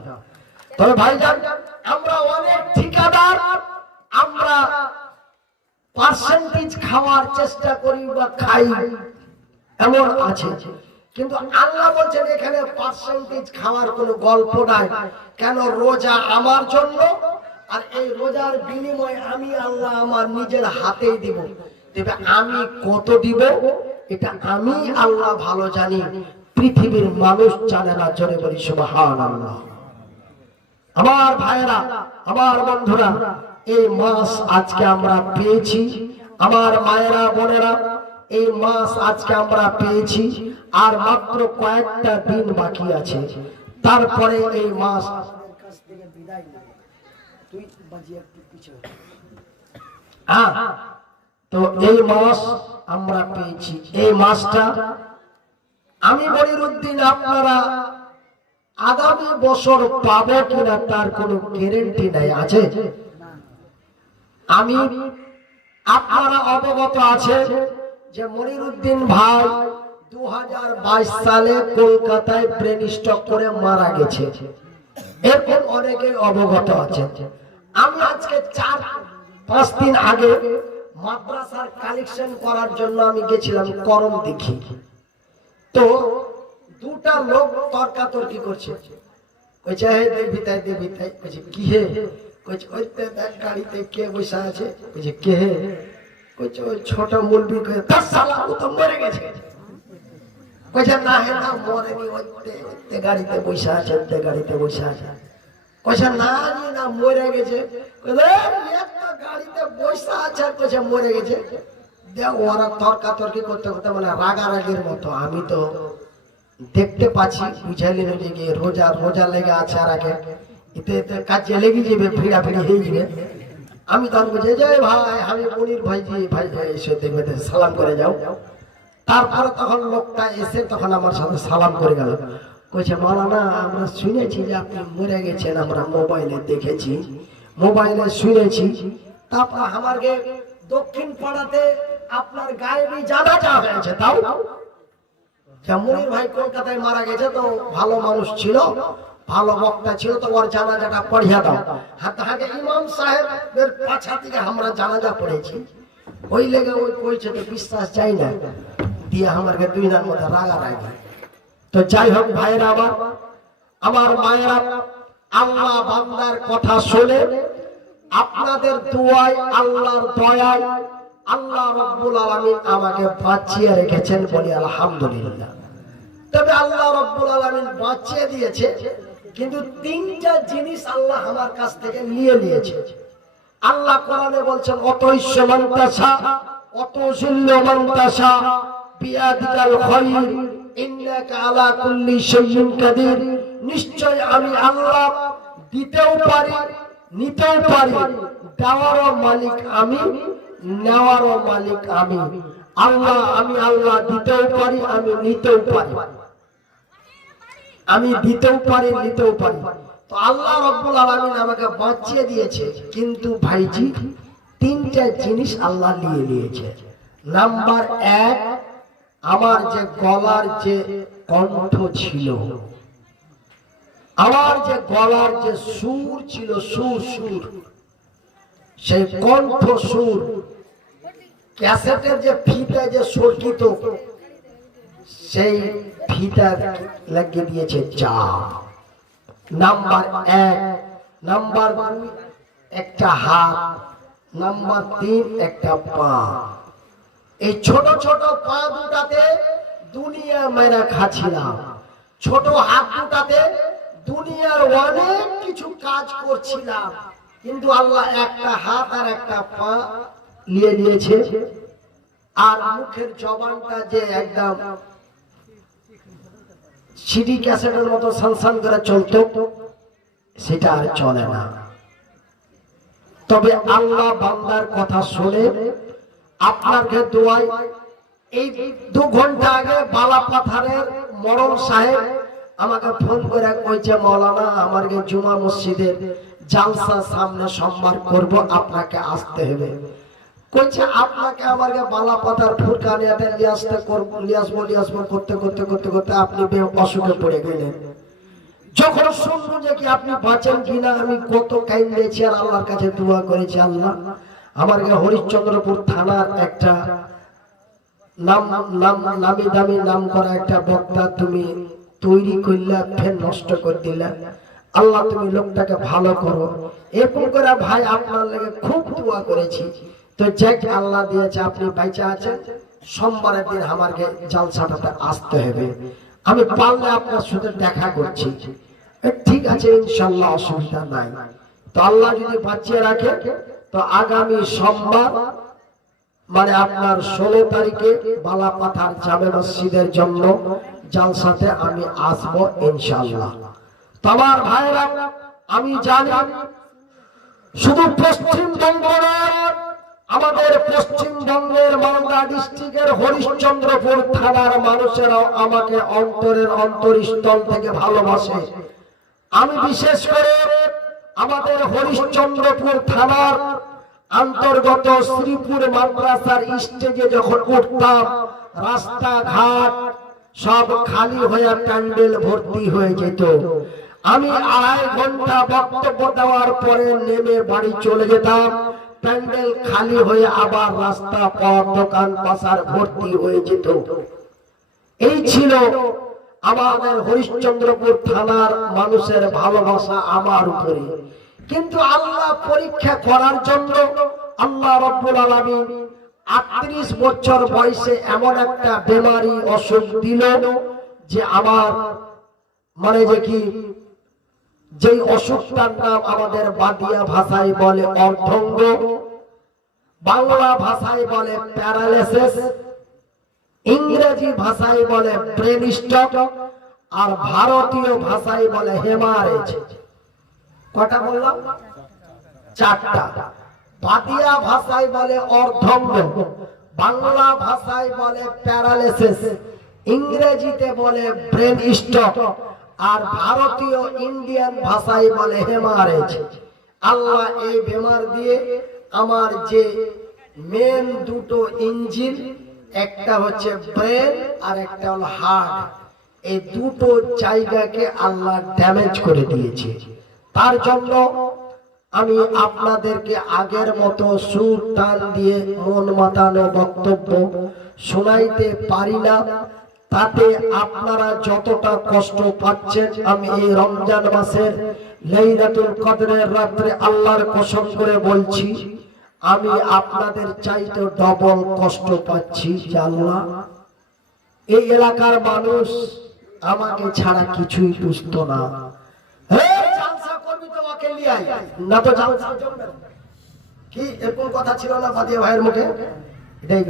তবে ভাইজান, আমরা অনেক ঠিকাদার, আমরা পার্সেন্টেজ খাওয়ার চেষ্টা করি বা খাই, এমন আছে। কিন্তু আল্লাহ বলছেন এখানে পার্সেন্টেজ খাওয়ার কোনো গল্প নাই। কেন? রোজা আমার জন্য, আর এই রোজার বিনিময়ে আমি আল্লাহ আমার নিজের হাতেই দিব। তবে আমি কত দিব এটা আমি আল্লাহ ভালো জানি, পৃথিবীর মানুষ জানে না। জোরে বলি সুবহানাল্লাহ। আমার ভাইরা, আমার বন্ধুরা, এই মাস আজকে আমরা পেয়েছি। আমার মায়েরা, বোনেরা, এই মাস আজকে আমরা পেয়েছি, আর মাত্র কয়েকটা দিন বাকি আছে, তারপরে এই মাস তো এই মাস আমরা পেয়েছি। এই মাসটা আমি মনিরউদ্দিন আপনারা আগামী বছর পাবো কিনা তার কোনো গ্যারান্টি নাই। আছে? আমি আপনারা অবগত আছে যে মনিরউদ্দিন ভাই 2022 সালে কলকাতায় ব্রেন স্ট্রোক করে মারা গেছে, এরকম অনেকে অবগত আছে। আমি আজকে 4-5 দিন আগে মাদ্রাসার কালেকশন করার জন্য আমি গেছিলাম করম দেখি। তো দুটা লোক তর্কাতর্কি করছে, কইছে হে দেখবি তাই দেখবি তাই, কইছে কি হে, কইছে ওই দেখ গাড়িতে কে বসে আছে, কইছে কে হে, কইছে ওই ছোট মুলবি, কইছে তার শালা ও তো মরে গেছে, কইছে না হে না মরেনি, ওই গাড়িতে বসে আছে, ওই গাড়িতে বসে আছে, কইছে না জি না মরে গেছে, কইছে একটা গাড়িতে বসে আছে, কইছে মরে গেছে। দেখ ওরা তর্কাতর্কি করতে করতে মানে রাগারাগির মতো। আমি তো দেখতে পাচ্ছি, বুঝাইলেন যে রোজা রোজা লেগে আছে, আর আগে এতে এতে কাজে লেগে যাবে, ভিড়াভিড়ি হয়ে যাবে। আমি তখন বলছি যে ভাই আমি মনির ভাইজি, ভাই এসে দেখবে সালাম করে যাও। তারপরে তখন লোকটা এসে তখন আমার সাথে সালাম করে গেল, কইছে মাওলানা আমরা শুনেছি যে আপনি মরে গেছেন, আমরা মোবাইলে দেখেছি, মোবাইলে শুনেছি। তারপর আমাকে দক্ষিণ পাড়াতে আপনার গায়েবী জানাজা হয়েছে, তাও মনির ভাই কলকাতায় মারা গেছে, তো ভালো মানুষ ছিল, ভালো বক্তা ছিল, তো ওর জানাজাটা পড়িয়া দাও। হাতে ইমাম সাহেবের পাছা থেকে আমরা জানাজা পড়েছি, ওই লেগে ওই কইছে তো বিশ্বাস চাই না দিয়ে আমাকে 2 দিনের মধ্যে রাগারাগি। তো যাই হোক ভাইরা, আমার মায়েরা, আল্লাহ বান্দার কথা শুনে আপনাদের দোয়ায়, আল্লাহর দয়ায় আল্লাহ রাব্বুল আলামিন আমাকে বাঁচিয়ে রেখেছেন, বলি আলহামদুলিল্লাহ। তবে আল্লাহ রাব্বুল আলামিন বাঁচিয়ে দিয়েছে, কিন্তু 3টা জিনিস আল্লাহ আমার কাছ থেকে নিয়ে নিয়েছে। আল্লাহ কোরআনে বলছেন অতঈশ মান তাশা অতুযিল্লু মান তাশা বিয়াদিকাল খায়র ইন্নাকা আলা কুল্লি শাইইন কাদির। নিশ্চয় আমি আল্লাহ দিতেও পারি, নিতেও পারি, দেওয়ারও মালিক আমি, নেওয়ারও মালিক আমি। আল্লাহ, আমি আল্লাহ দিতেও পারি, আমি নিতেও পারি, আমি দিতেও পারি, নিতেও পারি। তো আল্লাহ রাব্বুল আলামিন আমাকে বাঁচিয়ে দিয়েছে, কিন্তু ভাইজি 3টা জিনিস আল্লাহ নিয়ে নিয়েছে। নাম্বার 1, আমার যে গলার যে কণ্ঠ ছিল, আমার যে গলার যে সুর ছিল, সুর সেই কণ্ঠ সুর, ক্যাসেটের যে ফিতা যে সর্কিত, সেই ফিতা লাগিয়ে দিয়েছে চা। নাম্বার 1। নাম্বার 2 একটা হাত, নাম্বার 3 একটা পা। এই ছোট ছোট পা দুটাতে দুনিয়া মেরা খাচ্ছিলাম, ছোট হাত দুটাতে দুনিয়ার অনেক কিছু কাজ করছিলাম, কিন্তু আল্লাহ একটা হাত আর একটা পা নিয়ে নিয়েছে। আর মুখের জবানটা যে একদম সিডি ক্যাসেটের মতো সানসান করে চলতো, সেটা আর চলে না। তবে আল্লাহ বান্দার কথা শুনে আপনাকে দোয়াই, এই 2 ঘন্টা আগে বালাপাথারের মরম সাহেব আমাকে ফোন করে কইছে মাওলানা আমার জুমা মসজিদের জালসা সামনে সোমবার করব, আপনাকে আসতে হবে। কইছে আপনাকে আমাকে বালা পাতার ফুরকানিয়াতে লিয়াসবো করতে করতে করতে করতে আপনি অসুখে পড়ে গেলেন। যখন শুনবো যে কি আপনি বাঁচেন কিনা, আমি কত কাইন্দেছি আর আল্লাহর কাছে দোয়া করেছি, আল্লাহ আমাকে হরিশ্চন্দ্রপুর থানার একটা নামি দামি নাম করা একটা বক্তা তুমি তৈরি করলে, ফের নষ্ট করে দিলে, আল্লাহ তুমি লোকটাকে ভালো করো। এরকম করে ভাই আপনার লাগে খুব দোয়া করেছি। তো যাক আল্লাহ দিয়েছে আপনি বাইচা আছেন, সোমবারের দিন আমাকে জালসাটাতে আসতে হবে। আমি পারলে আপনার সাথে দেখা করছি, ঠিক আছে ইনশাআল্লাহ, অসুবিধা নাই। তো আল্লাহ যদি বাঁচিয়ে রাখে তো আগামী সোমবার মানে আপনার 16 তারিখে বালাপাথার জামে মসজিদের জন্য জালসাতে আমি আসব ইনশাআল্লাহ। তো আমার ভাইরা, আমি জানি শুধু পশ্চিমবঙ্গ নয়, আমাদের পশ্চিমবঙ্গের মালদা ডিস্ট্রিক্টের হরিশ্চন্দ্রপুর থানার মানুষেরাও আমাকে অন্তরের অন্তরস্থল থেকে ভালোবাসে। আমি বিশেষ করে আমাদের হরিশ্চন্দ্রপুর থানার অন্তর্গত শ্রীপুর মাদ্রাসার স্টেজে যখন উঠতাম, রাস্তাঘাট সব খালি হয়ে প্যান্ডেল ভর্তি হয়ে যেত। আমি 2.5 ঘন্টা বক্তব্য দেওয়ার পরে নেমে বাড়ি চলে যেতাম, প্যান্ডেল খালি হয়ে আবার রাস্তা পথ দোকান পাশার ভর্তি হয়ে যেত। এই ছিল আমাদের হরিশ্চন্দ্রপুর থানার মানুষের ভালোবাসা আমার উপরে। কিন্তু আল্লাহ পরীক্ষা করার জন্য আল্লাহ রাব্বুল আলামিন 38 বছর বয়সে এমন একটা বেমারি অসুখ দিল যে আমার মানে যে কি যেই অসুখটার নাম আমাদের বাদিয়া ভাষায় বলে অর্ধঙ্গ, বাংলা ভাষায় বলে প্যারালাইসিস, ইংরেজি ভাষায় বলে ব্রেন স্ট্রোক, আর ভারতীয় ভাষায় বলে হেমারেজ। কটা বললাম? 4টা। বাদিয়া ভাষায় বলে অর্ধঙ্গ, বাংলা ভাষায় বলে প্যারালাইসিস, ইংরেজিতে বলে ব্রেন স্ট্রোক, আর ভারতীয় ইন্ডিয়ান ভাষায় বলে হেমারেজ। আল্লাহ এই বেমার দিয়ে আমার যে মেন দুটো ইঞ্জিন, একটা হচ্ছে ব্রেন আর একটা হলো হার্ট, এই দুটো জায়গাকে আল্লাহ ড্যামেজ করে দিয়েছে। তার জন্য আমি আপনাদেরকে আগের মতো সুর তাল দিয়ে মন মাতানো বক্তব্য শোনাইতে পারি না। তাতে আপনারা যতটা কষ্ট পাচ্ছেন, আমি এই রমজান মাসের লাইলাতুল কদরের রাতে আল্লাহর কসম করে বলছি, আমি আপনাদের চাইতে ডবল কষ্ট পাচ্ছি। যে আল্লাহ, এই এলাকার মানুষ আমাকে ছাড়া কিছুই বুঝতো না। জালসা করবি তো ওকে লিয়ে আয়, না তো জালসা চলবে না। কি এরকম কথা ছিল না বাদিয়া ভাইয়ের মুখে? এটাই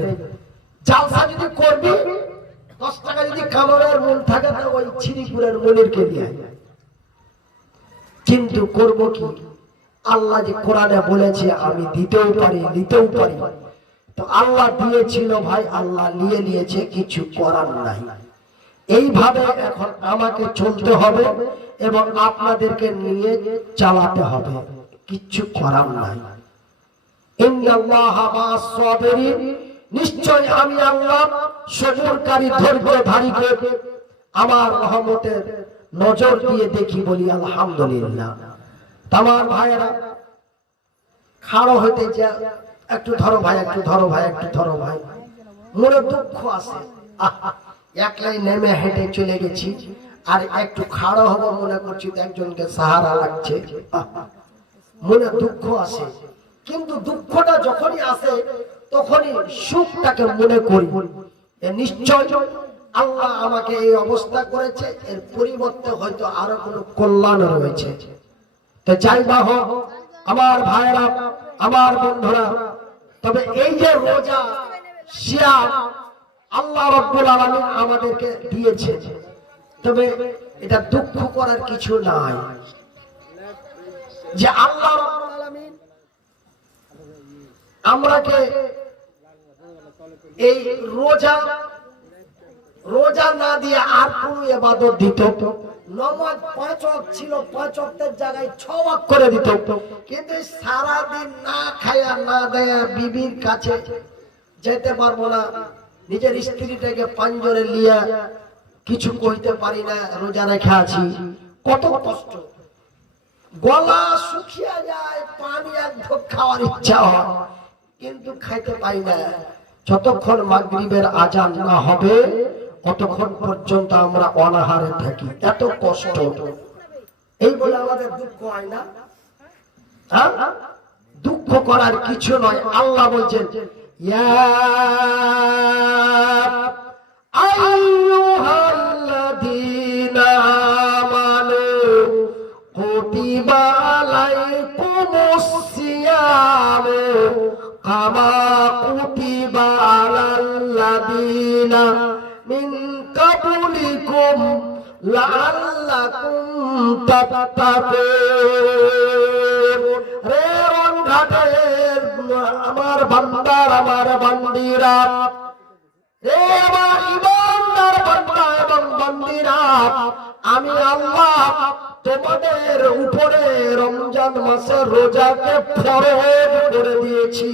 জালসা যদি করবি, 10 টাকা যদি কামানোর মন থাকে তো ওই শ্রীপুরের মনিরকে দিয়ে আয়। কিন্তু করব কি? আল্লাহ যে কোরআনে বলেছে আমি দিতেও পারি নিতেও পারি, তো আল্লাহ দিয়েছিল ভাই, আল্লাহ নিয়ে নিয়েছে, কিছু করার নাই। এইভাবে এখন আমাকে চলতে হবে এবং আপনাদেরকে নিয়ে চালাতে হবে, কিছু করার নাই। ইন্নাল্লাহা মা'আস সাবিরিন, নিশ্চয় আমি আল্লাহ সবুরকারী ধৈর্যধারীকে আমার রহমতের নজর দিয়ে দেখি। বলি আলহামদুলিল্লাহ। তামার ভাইরা খাড়ো হইতে যা, একটু ধরো ভাই, একটু ধরো ভাই, একটু ধরো ভাই, মনে দুঃখ আছে। একলাই নেমে হেঁটে চলে গেছি, আর একটু খাড়ো হবো মনে করছি তো একজনকে সাহারা লাগছে, মনে দুঃখ আসে। কিন্তু দুঃখটা যখনই আসে তখনই সুখটাকে মনে করি, নিশ্চয় আল্লাহ আমাকে এই অবস্থা করেছে, এর পরিবর্তে হয়তো আরো কোনো কল্যাণ রয়েছে। তো যাই না হোক আমার ভাইরা, আমার বন্ধুরা, তবে এই যে রোজা সিয়াম আল্লাহ রাব্বুল আলামিন আমাদেরকে দিয়েছে, তবে এটা দুঃখ করার কিছু নাই যে আল্লাহ রাব্বুল আলামিন আমরাকে এই রোজা রোজা না দিয়ে আর কোন ইবাদত দিত, নামাজ 5 ওয়াক্ত ছিল, 5 ওয়াক্তের জায়গায় 6 ওয়াক্ত করে দিত। কিন্তু সারা দিন না খায়া না দেয়া বিবির কাছে যেতে পারবো না, নিজের স্ত্রীটাকে পাঞ্জরে লিয়া কিছু কইতে পারি না, রোজা রেখে আছি, কত কষ্ট। গলা শুকিয়ে যায়, পানি এক ঢোক খাওয়ার ইচ্ছা হয়, কিন্তু খাইতে পাই না। যতক্ষণ মাগরিবের আজান না হবে ততক্ষণ পর্যন্ত আমরা অনাহারে থাকি, এত কষ্ট। এই বলে আমাদের দুঃখ হয় না? দুঃখ করার কিছু নয়। আল্লাহ বলছেন, ইয়া আইয়ুহাল্লাযীনা আমানু কুতিবা আলাইকুমুস সিয়ামু কামা কুতিবা আলাল্লাযীনা মিন কাবলিকুম লাআল্লাকুম তাত্তাকুন। রে রণঘাটের আমার বান্দার, আমার বান্দিরা, রে আমার ঈমানদার বান্দা এবং বান্দিরা, আমি আল্লাহ তোমাদের উপরে রমজান মাসের রোজাকে ফরজ করে দিয়েছি।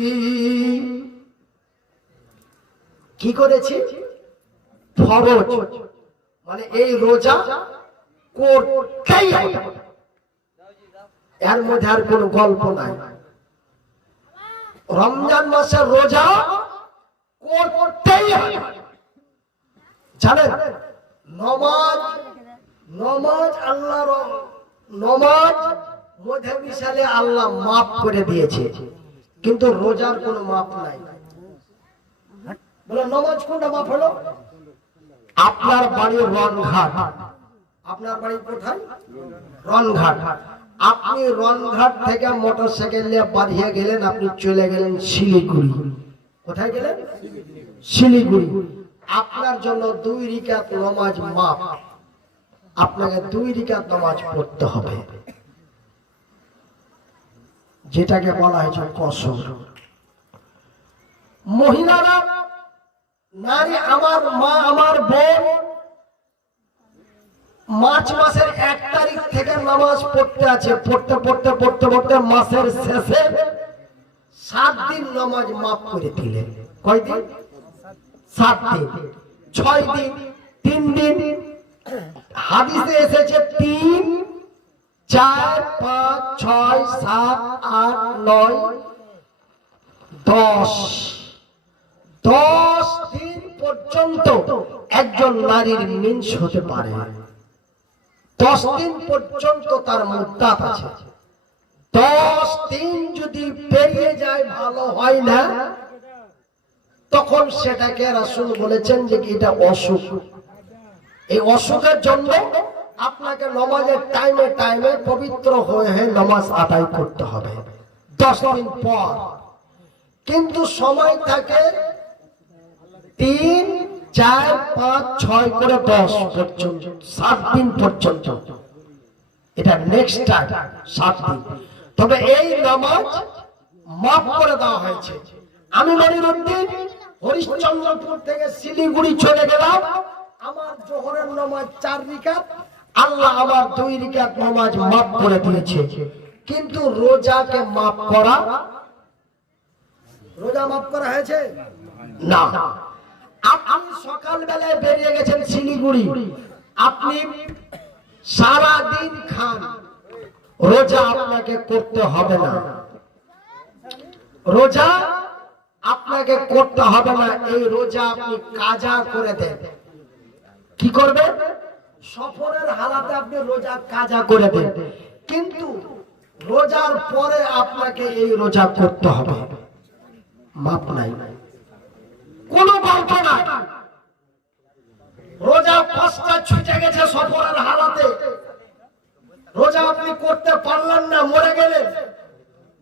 কি করেছি? ফরজ, মানে এই রোজা করতেই হবে, এর মধ্যে আর কোনো গল্প নাই। রমজান মাসের রোজা করতেই হবে। জানেন, নমাজ আল্লাহর নমাজ মধ্যে মিশালে আল্লাহ মাফ করে দিয়েছে, কিন্তু রোজার কোনো মাফ নাই। বলে নমাজ কোনটা মাফ হলো? আপনার বাড়ি রনঘাট, আপনার বাড়ি কোথায়? রনঘাট। আপনি রনঘাট থেকে মোটরসাইকেল নিয়ে বাড়িয়ে গেলেন, আপনি চলে গেলেন শিলিগুড়ি। কোথায় গেলেন? শিলিগুড়ি। আপনার জন্য 2 রাকাত নামাজ মাফ, আপনাকে 2 রাকাত নামাজ পড়তে হবে, যেটাকে বলা হয়েছে কসর। মহিলারা, নারী, আমার মা, আমার বোন, মার্চ মাসের 1 তারিখ থেকে নামাজ পড়তে আছে, পড়তে পড়তে পড়তে পড়তে মাসের শেষে 7 দিন নামাজ মাফ করে দিলেন। কয়দিন? 7 দিন, 6 দিন, 3 দিন। হাদিসে এসেছে 3, 4, 5, 6, 7, 8, 9, 10 দিন পর্যন্ত একজন নারীর মিন্স হতে পারে। 10 দিন পর্যন্ত তার মুদ্দাত আছে। 10 দিন যদি পেরিয়ে যায়, ভালো হয় না, তখন সেটাকে রাসূল বলেছেন যে এটা অসুখ। এই অসুখের জন্য আপনাকে নামাজের টাইমে টাইমে পবিত্র হয়ে নামাজ আদায় করতে হবে 10 দিন পর। কিন্তু সময় থাকে 3, 4, 5, 6 করে 10 পর্যন্ত, 7 দিন পর্যন্ত। এটা নেক্সট টাইম 7 দিন। তবে এই নামাজ মাফ করে দেওয়া হয়েছে। আমি মনিরুদ্দিন হরিশ্চন্দ্রপুর থেকে শিলিগুড়ি চলে গেলাম, আমার জোহরের নামাজ 4 রাকাত, আল্লাহ আমার 2 রাকাত নামাজ মাফ করে দিয়েছে। কিন্তু রোজাকে মাফ করা, রোজা মাফ করা হয়েছে না। আপনি সকাল বেলায় বেরিয়ে গেছেন শিলিগুড়ি, আপনি সারা দিন খান, রোজা আপনাকে করতে হবে না, রোজা আপনাকে করতে হবে না। এই রোজা আপনি কাজা করে দেন। কি করবে? সফরের হালাতে আপনি রোজা কাজা করে দেন, কিন্তু রোজার পরে আপনাকে এই রোজা করতে হবে, মাপ নাই, কোনো গল্প নাই। রোজা 5টা ছুটে গেছে সফরের হালাতে, রোজা আপনি করতে পারলেন না, মরে গেলেন,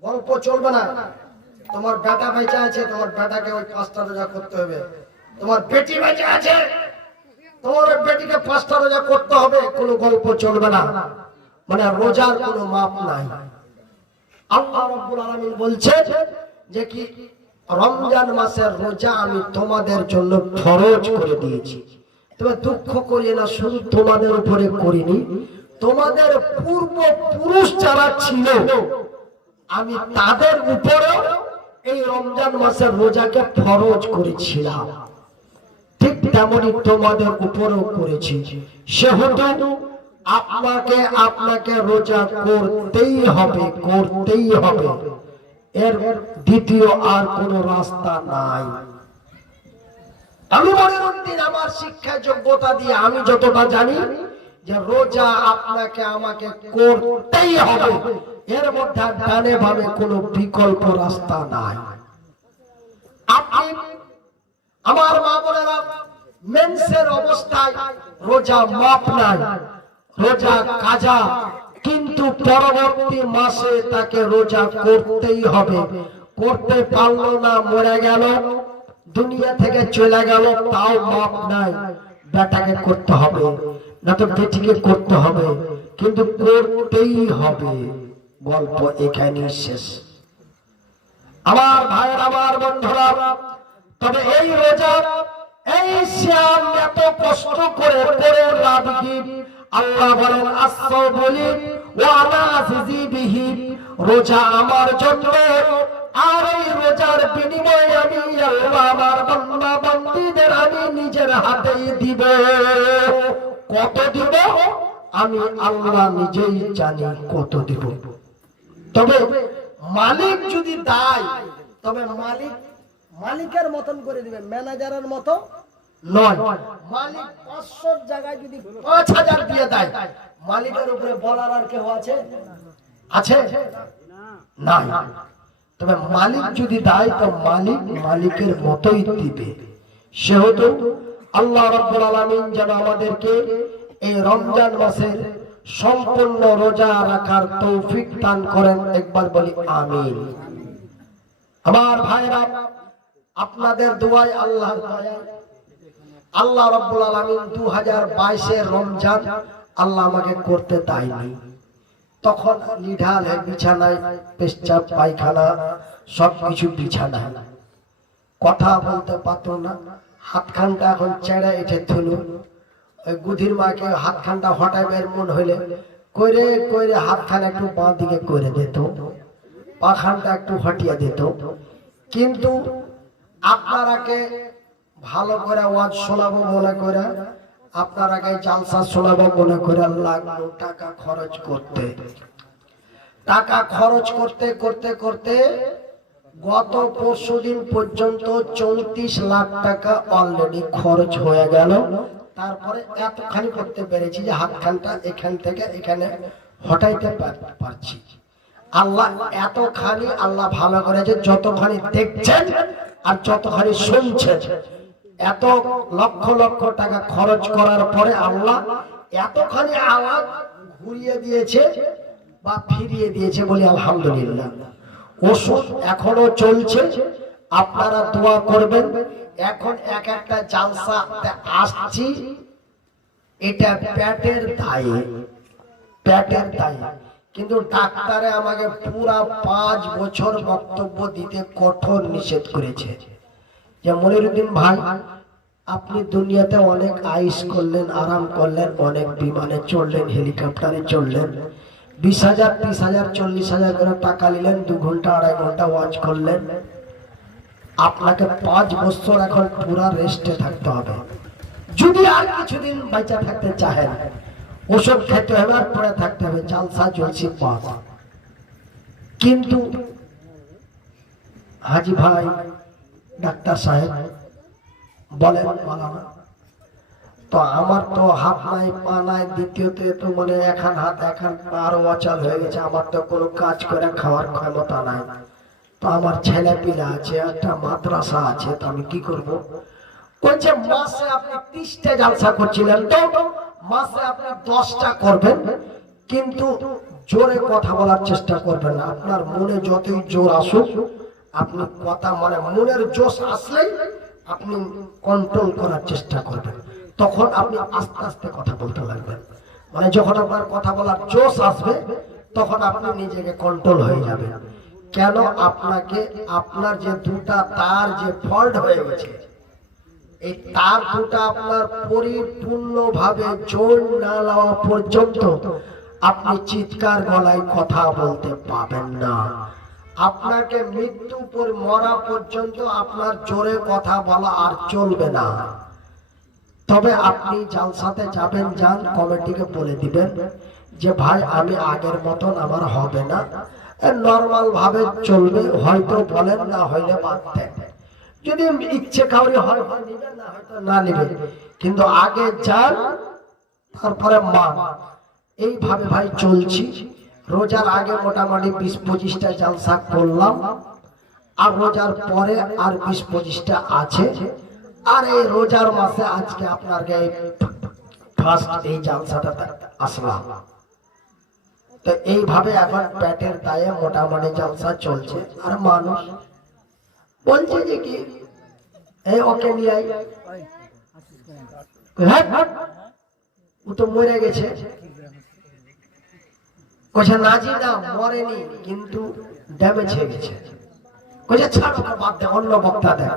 গল্প চলবে না। তোমার বেটা বেঁচে আছে, তোমার বেটাকে ওই 5টা রোজা করতে হবে। তোমার বেটি বেঁচে আছে, তোমার বেটিকে 5টা রোজা করতে হবে, কোনো গল্প চলবে না। মানে রোজার কোনো মাপ নাই। আল্লাহ রাব্বুল আলামিন বলছেন যে কি, রমজান মাসের রোজা আমি তোমাদের জন্য ফরজ করে দিয়েছি। তবে দুঃখ করি না, শুধু তোমাদের উপরে করিনি, তোমাদের পূর্বপুরুষ যারা ছিল আমি তাদের উপরেও এই রমজান মাসের রোজাকে ফরজ করেছিলাম, ঠিক তেমনি তোমাদের উপরেও করেছি। সেহেতু আপনাকে রোজা করতেই হবে, করতেই হবে, এর দ্বিতীয় আর কোনো রাস্তা নাই। আমি মনিরুদ্দিন আমার শিক্ষা যোগ্যতা দিয়ে আমি যতটা জানি যে রোজা আপনাকে আমাকে করতেই হবে, এর মধ্যে ডানে বামে কোনো বিকল্প রাস্তা নাই। আপনি আমার মা বোনেরা মেন্সের অবস্থায় রোজা মাপ নাই, রোজা কাজা, কিন্তু পরবর্তী মাসে তাকে রোজা করতেই হবে। করতে পারলো না, মরে গেল, দুনিয়া থেকে চলে গেল, তাও মাপ নাই, বেটাকে করতে হবে না তো বেটিকে করতে হবে, কিন্তু করতেই হবে। গল্প এখানেই শেষ। আমার ভাইয়ের, আমার বন্ধুরা, তবে এই রোজা, এই শ্যাম এত কষ্ট করে পড়ে লাভ কি? আল্লাহ বলেন আস-সাওমুলি ওয়া আনা আজিজি বিহি, রোজা আমার জন্য, আর এই রোজার বিনিময়ে আমি আল্লাহ আমার বান্দা বান্দীদের আমি নিজের হাতেই দিব। কত দিব আমি আল্লাহ নিজেই জানি কত দিব। তবে মালিক যদি দেয়, তবে মালিকের মতন করে দিবে, ম্যানেজারের মতো নয়। মালিক 500 জায়গায় যদি 5000 দিয়ে দেয়, মালিকের উপরে বলার আর কেউ আছে? আছে না। তবে মালিক যদি দেয় তো মালিকের মতোই দিবে। সেহেতু আল্লাহ রাব্বুল আলামিন যেন আমাদেরকে এই রমজান মাসের সম্পূর্ণ রোজা রাখার তৌফিক দান করেন, একবার বলি আমিন। আমার ভাইরা, আপনাদের দোয়ায়, আল্লাহর দয়ায় আল্লাহ রাব্বুল আলামিন 2022 এর রমজান আল্লাহ আমাকে করতে দেয়নি। তখন নিঢাল বিছানায়, পেশাব পায়খানা সবকিছু বিছানায়, কথা বলতে পারতো না, হাতখানটা এখন চেড়ে এঠে থুলো। ওই গুধির মাকে হাতখানটা হটাইবার মন হইলে কইরে কইরে হাতখানা একটু বাঁ দিকে করে দিত, পাখানটা একটু হটিয়ে দিত। কিন্তু আপনারাকে ভালো করে ওয়াজ শোনাবো মনে করে, আপনারাকে জালসা শোনাবো মনে করে লাগলো টাকা খরচ করতে। টাকা খরচ করতে করতে করতে গত পরশুদিন পর্যন্ত 34 লাখ টাকা অলরেডি খরচ হয়ে গেল। তারপরে এতখানি করতে পেরেছি যে হাতখানটা এখান থেকে এখানে হটাইতে পারছি। আল্লাহ এতখানি, আল্লাহ ভালো করেছে, যতখানি দেখছেন আর যতখানি শুনছেন, এত লক্ষ লক্ষ টাকা খরচ করার পরে আল্লাহ এতখানি আওয়াজ ঘুরিয়ে দিয়েছে বা ফিরিয়ে দিয়েছে, বলি আলহামদুলিল্লাহ। ওষুধ এখনো চলছে, আপনারা দোয়া করবেন। এখন এক একটা জালসাতে আসছি, এটা পেটের দায়ে, পেটের দায়ে। কিন্তু ডাক্তারে আমাকে পুরা 5 বছর বক্তব্য দিতে কঠোর নিষেধ করেছে যে মনিরুদ্দিন ভাই, আপনি দুনিয়াতে অনেক আইস করলেন, আরাম করলেন, অনেক বিমানে চড়লেন, হেলিকপ্টারে চড়লেন, 20,000 30,000 40,000 করে টাকা নিলেন, 2 ঘন্টা 2.5 ঘন্টা ওয়াজ করলেন। আপনাকে 5 বছর এখন পুরা রেস্টে থাকতে হবে। যদি আর কিছুদিন বেঁচে থাকতে চাহেন, ওষুধ খেতে হবে আর পরে থাকতে হবে, জালসা জলসি পাস। কিন্তু হাজি ভাই, ডাক্তার সাহেব বলেন মালানা, তো আমার তো হাত নাই, পা নাই, দ্বিতীয়তে তো মানে এখন হাত এখন পা আরো অচল হয়ে গেছে, আমার তো কোনো কাজ করে খাওয়ার ক্ষমতা নাই, তো আমার ছেলে পিলা আছে, একটা মাদ্রাসা আছে, তো আমি কি করব? বলছে মাসে আপনি 30টা জালসা করছিলেন, তো মাসে আপনি 10টা করবেন, কিন্তু জোরে কথা বলার চেষ্টা করবেন না। আপনার মনে যতই জোর আসুক, আপনি কথা মানে মনের জোশ আসলেই আপনি কন্ট্রোল করার চেষ্টা করবেন। তখন আপনি আস্তে আস্তে কথা বলতে লাগবেন। মানে যখন আপনার কথা বলার জোশ আসবে, তখন আপনি নিজেকে কন্ট্রোল হয়ে যাবেন। কেন? আপনাকে আপনার যে 2টা তার যে ফল্ট হয়ে গেছে, এই তার দুটা আপনার পরিপূর্ণভাবে জোর না লওয়া পর্যন্ত আপনি চিৎকার গলায় কথা বলতে পাবেন না। আপনাকে মৃত্যু পর মরা পর্যন্ত আপনার জোরে কথা বলা আর চলবে না। তবে আপনি জালসাতে যাবেন, যান, কমিটিকে বলে দিবেন যে ভাই আমি আগের মতন আমার হবে না, নরমাল ভাবে চলবে, হয়তো বলেন, না হইলে বাদ দেন। যদি ইচ্ছে কাউরি হয় নিবেন, না হয়তো না নিবেন, কিন্তু আগে যান তারপরে মা। এইভাবে ভাই চলছি। রোজার আগে মোটামুটি 20-25টা জালসা করলাম, আর রোজার পরে আর 20-25টা আছে। আর এই রোজার মাসে আজকে আপনার ফার্স্ট এই জালসাটা আসলাম। তো এইভাবে এখন পেটের দায়ে মোটামুটি জালসা চলছে। আর মানুষ বলছে যে কি এই ওকে নিয়ে আই, ও তো মরে গেছে। কইছে নাজি না, মরেনি, কিন্তু ড্যামেজ হয়ে গেছে। কইছে ছাড়, বাদ দে, অন্য বক্তা দেখ।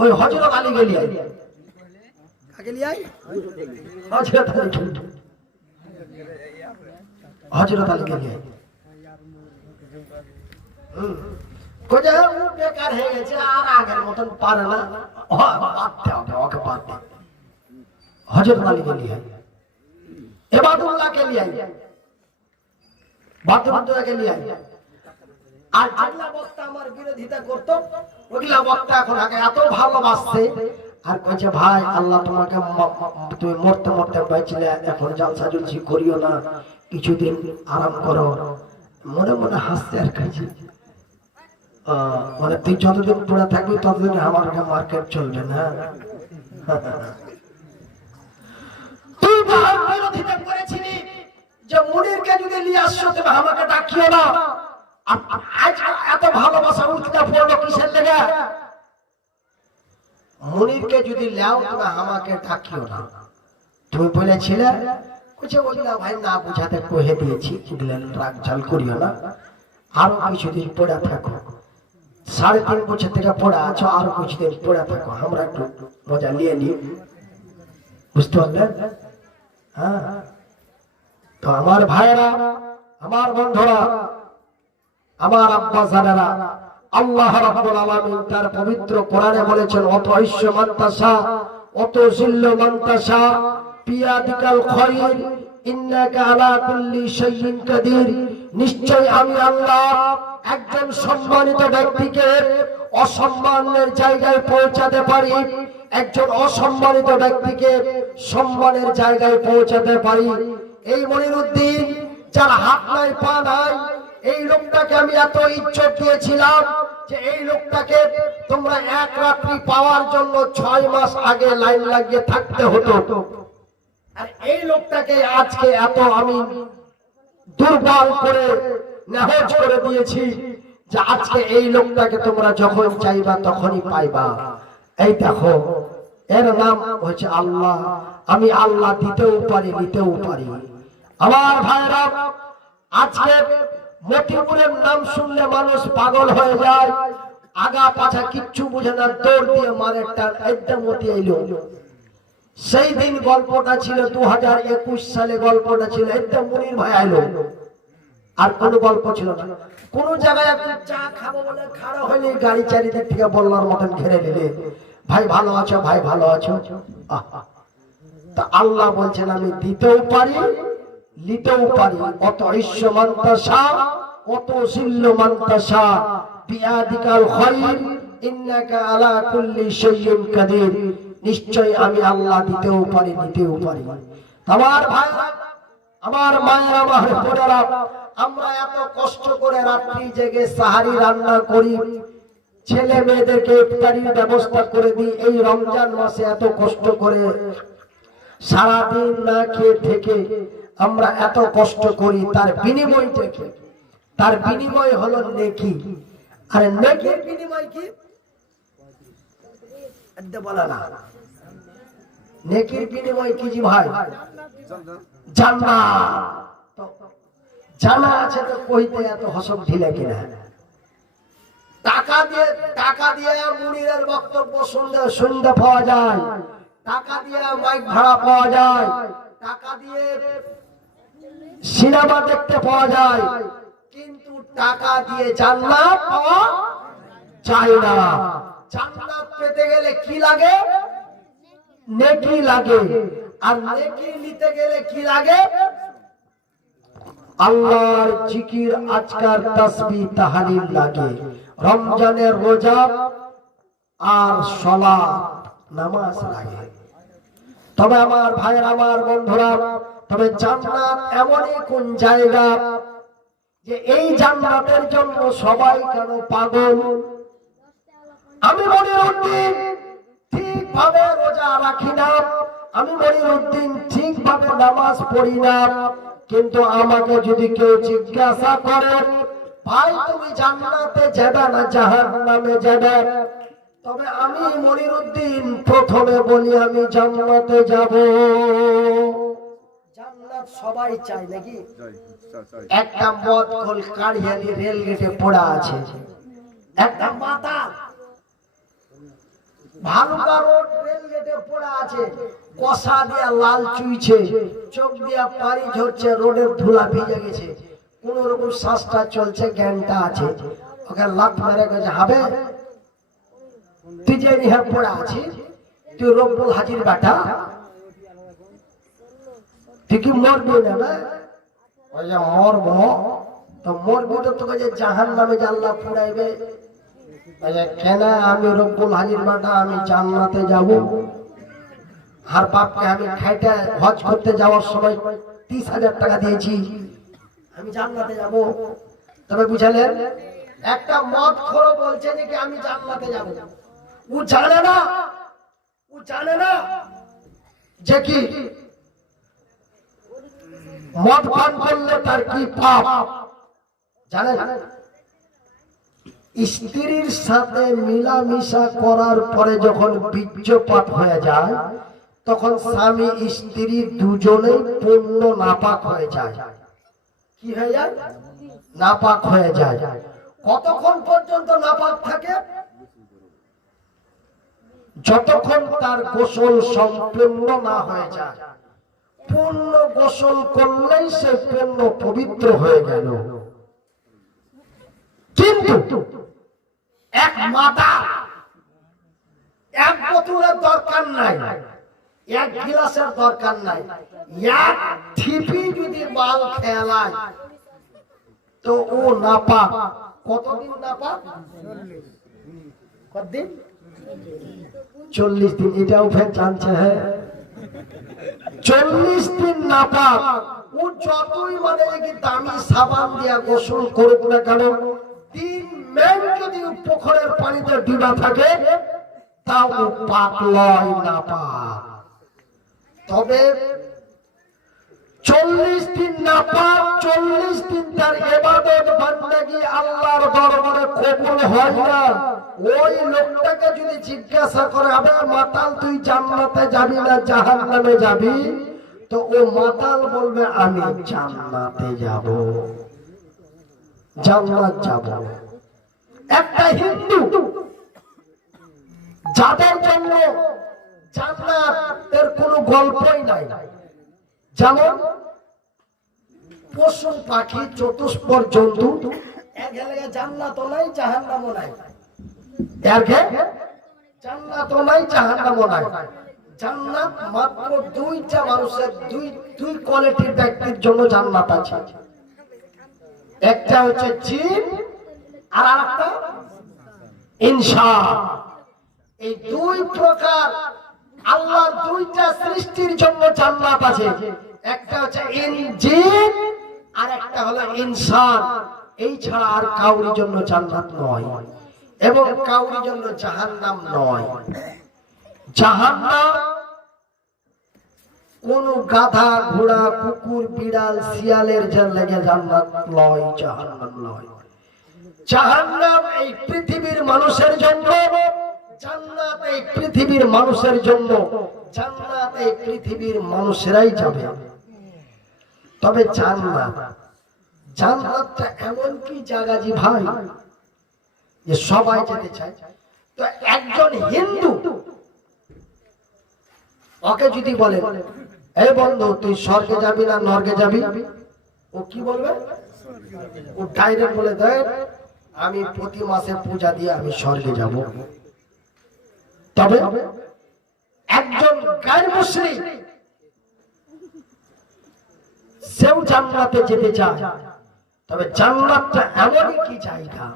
ওই হযরত আলী গেলি আই, কাকে নিয়ে আই? হযরত আলী, হযরত আলী গেলি আই। কইছে ও বেকার হয়ে গেছে, আর আগের মতন পারে না, বাদ দে, ওকে বাদ দে। হযরত আলী গেলি আই, ইবাদুল্লাহ কে নিয়ে আই, বাদুল্লাহকে নিয়ে আই। আর যেগুলা বক্তা আমার বিরোধিতা করত, ওগুলা বক্তা এখন আগে এত ভালোবাসছে। আর কইছে ভাই আল্লাহ তোমাকে, তুমি মরতে মরতে পাইছিলে, এখন জালসা জুলসি করিও না, কিছুদিন আরাম করো। মনে মনে হাসছে আর কইছে মানে তুই যতদিন পড়ে থাকবি ততদিন আমার মার্কেট চলবে না। তুই বিরোধিতা করেছিলি যে মুনিরকে যদি নিয়ে আসছো তবে আমাকে ডাকিও না। আজ এত ভালোবাসা উঠতে পড়লো কিসের লেগে? মুনিরকে যদি লাও তবে আমাকে ডাকিও না। তুমি বলেছিলে, কইছে ওইগুলা ভাই না বুঝাতে কহে দিয়েছি, ওগুলা রাগ ঝাল করিও না, আরো কিছুদিন পড়ে থাকো। 3.5 বছর থেকে পড়ে আছো, আরো কিছুদিন পড়ে থাকো, আমরা একটু মজা নিয়ে নিই। বুঝতে পারলেন? হ্যাঁ। তো আমার ভাইরা, আমার বন্ধুরা, আমার আব্বা জানেরা, আল্লাহ রাব্বুল আলামিন তার পবিত্র কোরআনে বলেছেন অতঈশ মান তাশা অতুযিল্লু মান তাশা বিয়াদিকাল খায়র ইন্নাকা আলা কুল্লি শাইইন কাদির। নিশ্চয় আমি আল্লাহ একজন সম্মানিত ব্যক্তিকে অসম্মানের জায়গায় পৌঁছাতে পারি, একজন অসম্মানিত ব্যক্তিকে সম্মানের জায়গায় পৌঁছাতে পারি। এই মনিরউদ্দিন যার হাত নাই পা নাই, এই লোকটাকে আমি এত ইজ্জত দিয়েছিলাম যে এই লোকটাকে তোমরা এক রাত্রি পাওয়ার জন্য 6 মাস আগে লাইন লাগিয়ে থাকতে হতো। আর এই লোকটাকে আজকে এত আমি দুর্বল করে নাহজ করে দিয়েছি যে আজকে এই লোকটাকে তোমরা যখন চাইবা তখনই পাইবা। এই দেখো, এর নাম হচ্ছে আল্লাহ। আমি আল্লাহ দিতেও পারি, নিতেও পারি। আমার ভাইরা, আজকে মতিপুরের নাম শুনলে মানুষ পাগল হয়ে যায়, আগা পাছা কিচ্ছু বুঝে না, দৌড় দিয়ে মারে টান, একদম মতি এলো। সেই দিন গল্পটা ছিল 2021 সালে, গল্পটা ছিল একদম মুনির ভাই আইলো, আর কোনো গল্প ছিল না। কোন জায়গায় একটু চা খাবো বলে খাড়া হইলে গাড়ি চারিদিক থেকে বললার মতন ঘিরে নিলে, ভাই ভালো আছো, ভাই ভালো আছো। তা আল্লাহ বলছেন আমি দিতেও পারি, নিতেও পারি। অতঈশ মান তাশা অতুযিল্লু মান তাশা বিয়াদিকাল খায়র ইন্নাকা আলা কুল্লি শাইইন কাদির। নিশ্চয় আমি আল্লাহ দিতেও পারি, নিতেও পারি। আমার ভাই, আমার মায়েরা, আমার বোনেরা, আমরা এত কষ্ট করে রাত্রি জেগে সাহারি রান্না করি, ছেলে মেয়েদেরকে ইফতারির ব্যবস্থা করে দিই। এই রমজান মাসে এত কষ্ট করে সারাদিন না খেয়ে থেকে আমরা এত কষ্ট করি, তার বিনিময় থেকে, তার বিনিময় হলো নেকি। আর নেকির বিনিময় কি? বলা না, নেকির বিনিময় কি জি ভাই? জান্নাত। জানা আছে তো কইতে এত হসব ঢিলে কিনা? টাকা টাকা দিয়ে মুনিরের বক্তব্য শুনতে পাওয়া যায়, টাকা দিয়ে মাইক ভাড়া পাওয়া যায়, টাকা দিয়ে সিনেমা দেখতে পাওয়া যায়, কিন্তু টাকা দিয়ে জান্নাত পাওয়া যায় না। জান্নাত পেতে গেলে কি লাগে? নেকি লাগে। আর নেকি নিতে গেলে কি লাগে? আল্লাহর জিকির, আজকার তাসবিহ তাহলিল লাগে, রমজানের রোজা আর সালাত নামাজ লাগে। তবে আমার ভাইয়ের, আমার বন্ধুরা, তবে জান্নাত এমনই কোন জায়গা যে এই জান্নাতের জন্য সবাই কেন পাগল? আমি মনিরউদ্দিন ঠিকভাবে রোজা রাখি না, আমি মনিরউদ্দিন ঠিকভাবে নামাজ পড়ি না, কিন্তু আমাকে যদি কেউ জিজ্ঞাসা করে, ভাই তুমি জান্নাতে যাবে না জাহান্নামে যাবে, তবে আমি মনিরউদ্দিন প্রথমে বলি আমি জান্নাতে যাব। জান্নাত সবাই চায় নাকি? একটা মদ খোল কাড়িয়ালি রেল গেটে পড়া আছে, একটা মাতাল ভালুকা রোড রেল গেটে পড়া আছে, কষা দিয়া লাল চুইছে, চোখ দিয়া পানি ঝরছে, রোডের ধুলা ভিজে গেছে, কোন রকম শ্বাসটা চলছে, জ্ঞানটা আছে, ওকে লাত মেরে গেছে, হবে তুই যে নিহার পড়া আছিস, তুই রব্বুল হাজির বেটা, তুই কি মরবি না? ওই যে মরব, তো মরবি তো তোকে যে জাহান্নামে আল্লাহ পুরাইবে, কেন আমি রব্বুল হাজির বেটা আমি জান্নাতে যাব? আর বাপকে আমি খাইতে হজ করতে যাওয়ার সময় 30,000 টাকা দিয়েছি, আমি জান্নাতে যাব। তবে বুঝালেন, একটা মদ খোর বলছে যে কি আমি জান্নাতে যাব, ও জানে না, ও জানে না যে কি মদ পান করলে তার কি পাপ জানেন? স্ত্রীর সাথে মিলামিশা করার পরে যখন বীর্যপাত হয়ে যায়, তখন স্বামী স্ত্রী দুজনেই পূর্ণ নাপাক হয়ে যায়। কি হয়ে যায়? নাপাক হয়ে যায়। কতক্ষণ পর্যন্ত নাপাক থাকে? যতক্ষণ তার গোসল সম্পূর্ণ না হয়ে যায়। পূর্ণ গোসল করলেই সে পূর্ণ পবিত্র হয়ে গেল। কিন্তু এক মাতা এক বোতলের দরকার নাই, এক গিলাসের দরকার নাই, এক ঠিপি যদি মাল খেলায় তো ও নাপাক। কতদিন নাপাক? কতদিন? 40 দিন। এটাও ফের জানছে, হ্যাঁ 40 দিন নাপাক। ও যতই মানে দামি সাবান দিয়া গোসল করুক না কেন, 3 মেন যদি পুকুরের পানিতে ডুবা থাকে তাও পাক লয় নাপাক। তবে 40 দিন নাপাক, 40 দিন তার ইবাদত বান্দাগি আল্লাহর দরবারে কবুল হয় না। ওই লোকটাকে যদি জিজ্ঞাসা করে, আবে মাতাল তুই জান্নাতে যাবি না জাহান্নামে যাবি, তো ও মাতাল বলবে আমি জান্নাতে যাব, জান্নাত যাব। একটা হিন্দু যাদের জন্য জান্নাতের কোনো গল্পই নাই, যেমন পশু পাখি চতুষ্পদ জন্তু, জান্নাতও নাই জাহান্নামও নাই, জান্নাতও নাই জাহান্নামও নাই। জান্নাত মাত্র 2টা মানুষের, দুই কোয়ালিটির ব্যক্তির জন্য জান্নাত আছে। একটা হচ্ছে জিন আর আরেকটা ইনসান। এই 2 প্রকার আল্লাহর 2টা সৃষ্টির জন্য জান্নাত আছে। একটা হচ্ছে জিন আর একটা হলো ইনসান। এই ছাড়া আর কাউরির জন্য জান্নাত নয়, এবং কাউরির জন্য জাহান্নাম নয়। জাহান্নাম কোন গাধা ঘোড়া কুকুর বিড়াল শিয়ালের লেগে জান্নাত নয়, জাহান্নাম নয়। জাহান্নাম এই পৃথিবীর মানুষের জন্য, জান্নাত এই পৃথিবীর মানুষের জন্য। জান্নাত এই পৃথিবীর মানুষেরাই যাবে। তবে জান্নাতটা এমন কি জায়গা জি ভাই, যে সবাই যেতে চায়। তো একজন হিন্দু ওকে যদি বলে এই বন্ধু তুই স্বর্গে যাবি না নরকে যাবি, ও কি বলবে? ও ডাইরেক্ট বলে দেয় আমি প্রতি মাসে পূজা দিয়ে আমি স্বর্গে যাব। তবে একজন গায়র মুশরিক সেও জান্নাতে যেতে চায়। তবে জান্নাতটা এমনই কি জায়গা,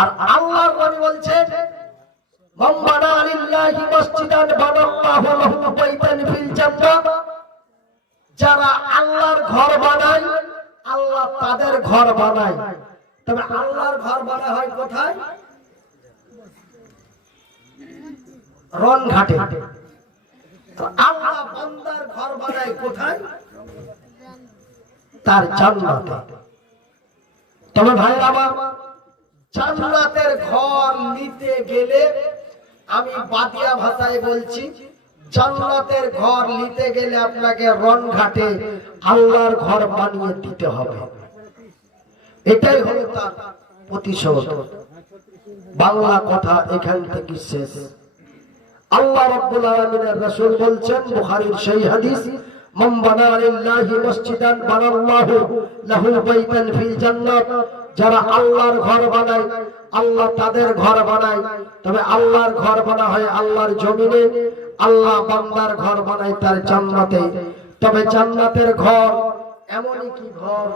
আর আল্লাহর নবী বলছেন মান বানা লিল্লাহি মসজিদান বানাল্লাহু লাহু বাইতান ফিল জান্নাহ, যারা আল্লাহর ঘর বানায় আল্লাহ তাদের ঘর বানায়। তবে আল্লাহর ঘর বানা হয় কোথায়? রনঘাটে। আল্লাহ বান্দার ঘর বানায় কোথায়? তার জান্নাতে। তবে ভাইরা আমার, জান্নাতের ঘর নিতে গেলে, আমি বাদিয়া ভাষায় বলছি, জান্নাতের ঘর নিতে গেলে আপনাকে রনঘাটে আল্লাহর ঘর বানিয়ে দিতে হবে। এটাই হলো তার প্রতিশোধ। বাংলা কথা এখান থেকে শেষ। আল্লাহ রাব্বুল আলামিনের রাসূল বলছেন, বুখারীর সেই হাদিস, মান বানা লিল্লাহি মসজিদান বানাল্লাহু লাহু বাইতান ফিল জান্নাত, যারা আল্লাহর ঘর বানায় আল্লাহ তাদের ঘর বানায়। তবে আল্লাহর ঘর বানা হয় আল্লাহর জমিনে, আল্লাহ বান্দার ঘর বানায় তার জান্নাতে। তবে জান্নাতের ঘর এমনই কি ঘর,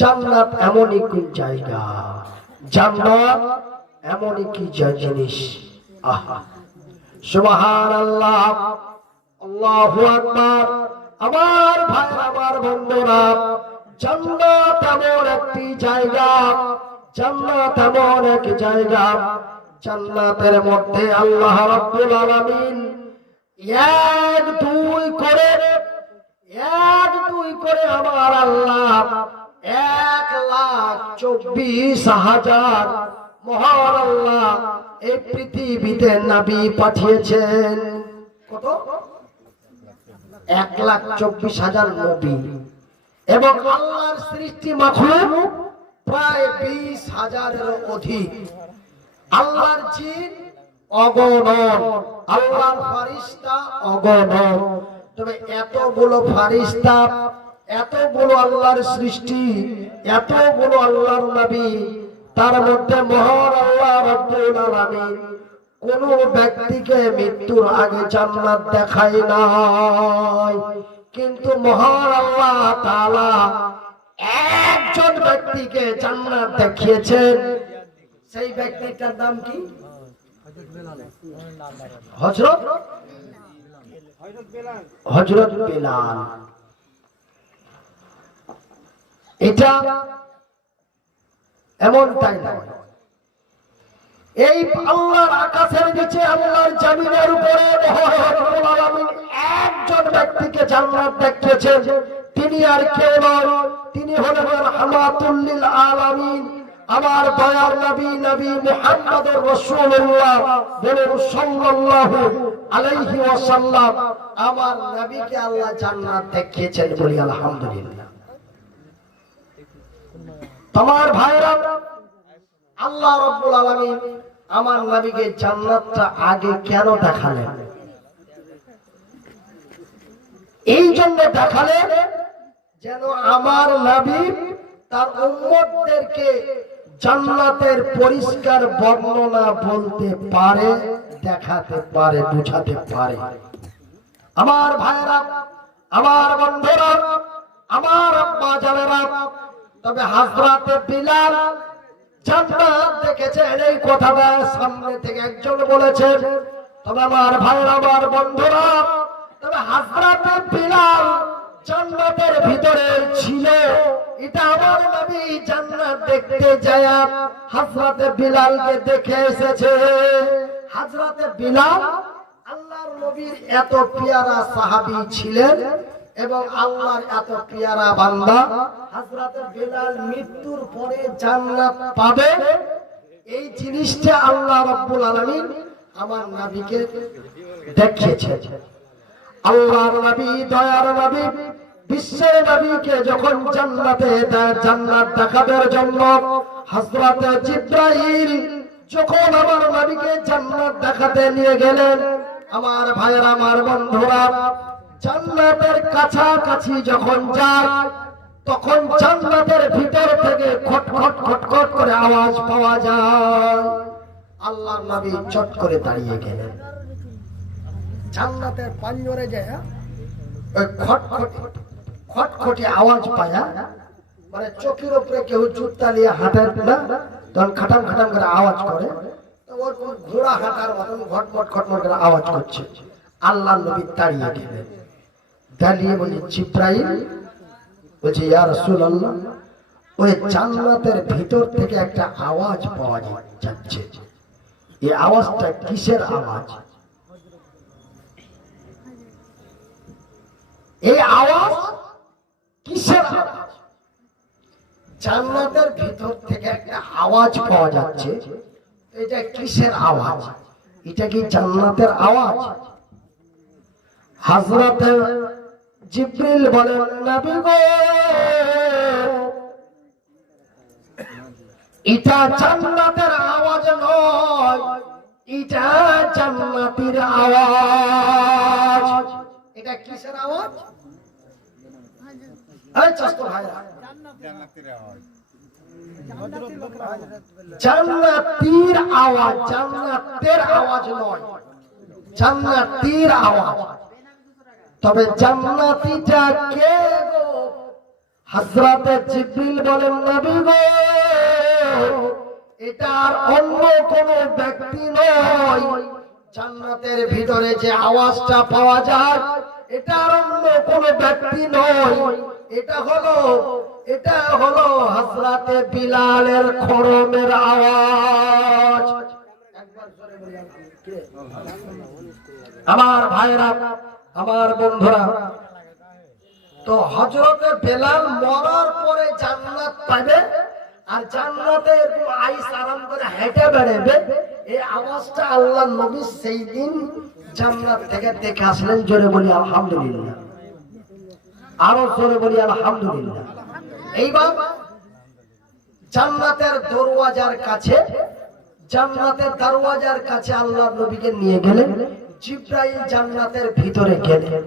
জান্নাত এমনই কি জায়গা, জান্নাত এমনই কি জিনিস। আহা, সুবহানাল্লাহ, আল্লাহু আকবার। আমার ভাই, আমার বন্ধুরা, জান্নাত এমন একটি জায়গা, জান্নাত এমন এক জায়গা, জান্নাতের মধ্যে আল্লাহ রাব্বুল আলামিন এক দুই করে আমার আল্লাহ 1,24,000 মহান আল্লাহ এই পৃথিবীতে নবী পাঠিয়েছেন। কত? 1,24,000 নবী। এবং আল্লাহর সৃষ্টি মাখলুক প্রায় 20,000-এর অধিক। আল্লাহর জিন অগণন, আল্লাহর ফারিস্তা অগণন। তবে এতগুলো ফারিস্তা, এতগুলো আল্লাহর সৃষ্টি, এতগুলো আল্লাহর নবী, তার মধ্যে মহান আল্লাহ রাব্বুল আলামিন কোন ব্যক্তিকে মৃত্যুর আগে জান্নাত দেখায় নাই। কিন্তু মহান আল্লাহ তাআলা একজন ব্যক্তিকে জান্নাত দেখিয়েছেন। সেই ব্যক্তিটার নাম কি? হযরত বেলাল। এটা এমনটাই নয়, এই আল্লাহর আকাশের নিচে, আল্লাহর জমিনের উপরে রব্বুল আলামিন একজন ব্যক্তিকে জান্নাত দেখিয়েছেন। তিনি আর কেউ নয়, তিনি হলেন রাহমাতুল লিল আলামিন, আমার দয়ার নবী, নবী মুহাম্মদুর রাসূলুল্লাহ। বলুন সাল্লাল্লাহু আলাইহি ওয়াসাল্লাম। আমার নবীকে আল্লাহ জান্নাত দেখিয়েছেন, বলি আলহামদুলিল্লাহ। তোমার ভাইরা, আল্লাহ রাব্বুল আলামিন আমার নবীকে জান্নাতটা আগে কেন দেখালেন? এই জন্য দেখালেন যেন আমার নবী তার উম্মতদেরকে জান্নাতের পরিষ্কার বর্ণনা বলতে পারে, দেখাতে পারে, বুঝাতে পারে। আমার ভাইরা, আমার বন্ধুরা, আমার আব্বা জানেরা, তবে হযরত বিলাল জান্নাত দেখেছেন, এই কথাটা সামনে থেকে একজন বলেছেন। তবে আমার ভাইরা, আমার বন্ধুরা, তবে হযরত বিলাল জান্নাতের ভিতরে ছিল, এটা আমার নবী জান্নাত দেখতে যায় হযরত বিলালকে দেখে এসেছে। হযরত বিলাল আল্লাহর নবীর এত পেয়ারা সাহাবী ছিলেন এবং আল্লাহর এত পেয়ারা বান্দা। হযরত বিলাল মৃত্যুর পরে জান্নাত পাবে, এই জিনিসটা আল্লাহ রাব্বুল আলামিন আমার নবীকে দেখিয়েছেন। আল্লাহর নবী, দয়ার নবী, বিশ্বের নবীকে যখন জান্নাতে জান্নাত দেখাবার জন্য হযরত জিবরাইল যখন আমার নবীকে জান্নাত দেখাতে নিয়ে গেলেন, আমার ভাইয়েরা, আমার বন্ধুরা, জান্নাতের কাছাকাছি যখন যায় তখন জান্নাতের ভিতর থেকে খটখট খটখট করে আওয়াজ পাওয়া যায়। আল্লাহর নবী চট করে দাঁড়িয়ে গেলেন। জান্নাতের পাঞ্জরে যায় ওই খটখট খটখটি আওয়াজ পায়া, মানে চোখের উপরে কেউ জুতা নিয়ে হাঁটার না, তখন খাটাম খাটাম করে আওয়াজ করে, ওর ঘোড়া হাঁটার মতন ঘটমট খটমট করে আওয়াজ করছে। আল্লাহর নবী দাঁড়িয়ে গেলেন। দাঁড়িয়ে বলি, জিবরাইল বলছে, ইয়া রাসূলুল্লাহ, ওই জান্নাতের ভিতর থেকে একটা আওয়াজ পাওয়া যাচ্ছে, এই আওয়াজটা কিসের আওয়াজ? এই আওয়াজ কিসের আওয়াজ? জান্নাতের ভিতর থেকে একটা আওয়াজ পাওয়া যাচ্ছে, এটা কিসের আওয়াজ? এটা কি জান্নাতের আওয়াজ? হযরত জিবরিল বলেন, নবী গো, এটা জান্নাতের আওয়াজ নয়, এটা জান্নাতীর আওয়াজ। এটা কিসের আওয়াজ? এই চাস্তো ভাইরা, জান্নাতীর আওয়াজ, জান্নাতীর আওয়াজ, জান্নাতের আওয়াজ নয়, জান্নাতীর আওয়াজ। তবে জান্নাতীটা কে গো? হযরত জিবরিল বলেন, নবী গো, এটা অন্য কোন ব্যক্তি নয়। জান্নাতের ভিতরে যে আওয়াজটা পাওয়া যায় এটা অন্য কোন ব্যক্তি নয়, এটা হলো হযরত বিলালের খড়মের আওয়াজ। আমার ভাইরা, আমার বন্ধুরা, তো হযরত বেলাল মরার পরে জান্নাত পাবে আর জান্নাতে আইস আরাম করে হেঁটে বেড়াবে, এই আওয়াজটা আল্লাহর নবী সেই দিন জান্নাত থেকে দেখে আসলেন। জোরে বলি আলহামদুলিল্লাহ, আরো জোরে বলি আলহামদুলিল্লাহ। এইবার জান্নাতের দরওয়াজার কাছে আল্লাহর নবীকে নিয়ে গেলেন। জিবরাইল জান্নাতের ভিতরে গেলেন।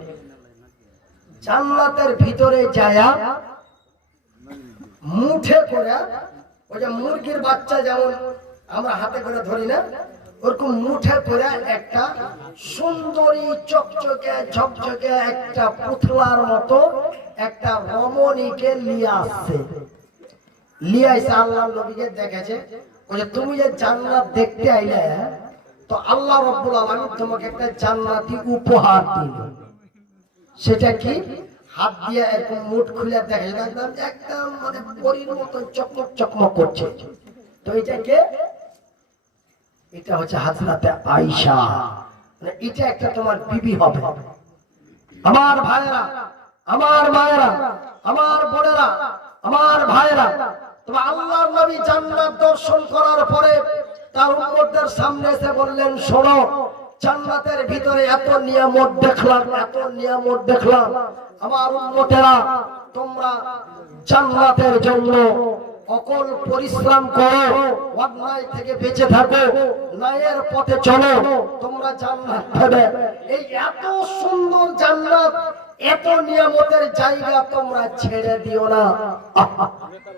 জান্নাতের ভিতরে যায়া মুঠে করে, ওই যে মুরগির বাচ্চা যেমন আমরা হাতে করে ধরি না, ওরকম মুঠে করে একটা সুন্দরী চকচকে ঝকঝকে একটা পুতলার মতো একটা রমণীকে নিয়ে আসছে। নিয়ে এসে আল্লাহর নবীকে দেখেছে, ওই যে তুমি যে জান্নাত দেখতে আইলে, তো আল্লাহ রাব্বুল আলামিন তোমাকে একটা জান্নাতি উপহার দিল। সেটা কি? হাত দিয়ে একদম মুঠ খুলে দেখে, একদম মানে পরীর মতো চকমক চকমক করছে। তো এটা কে? এটা হচ্ছে হযরতে আয়েশা। মানে এটা একটা তোমার বিবি হবে। আমার ভাইরা, আমার মায়েরা, আমার বোনেরা, আমার ভাইরা, তবে আল্লাহর নবী জান্নাত দর্শন করার পরে তার উম্মতদের সামনে এসে বললেন, শোনো, জান্নাতের ভিতরে এত নিয়ামত দেখলাম, এত নিয়ামত দেখলাম। আমার উম্মতেরা, তোমরা জান্নাতের জন্য অকল পরিশ্রম করো, অন্যায় থেকে বেঁচে থাকো, ন্যায়ের পথে চলো, তোমরা জান্নাত পাবে। এই এত সুন্দর জান্নাত, এত নিয়ামতের জায়গা তোমরা ছেড়ে দিও না।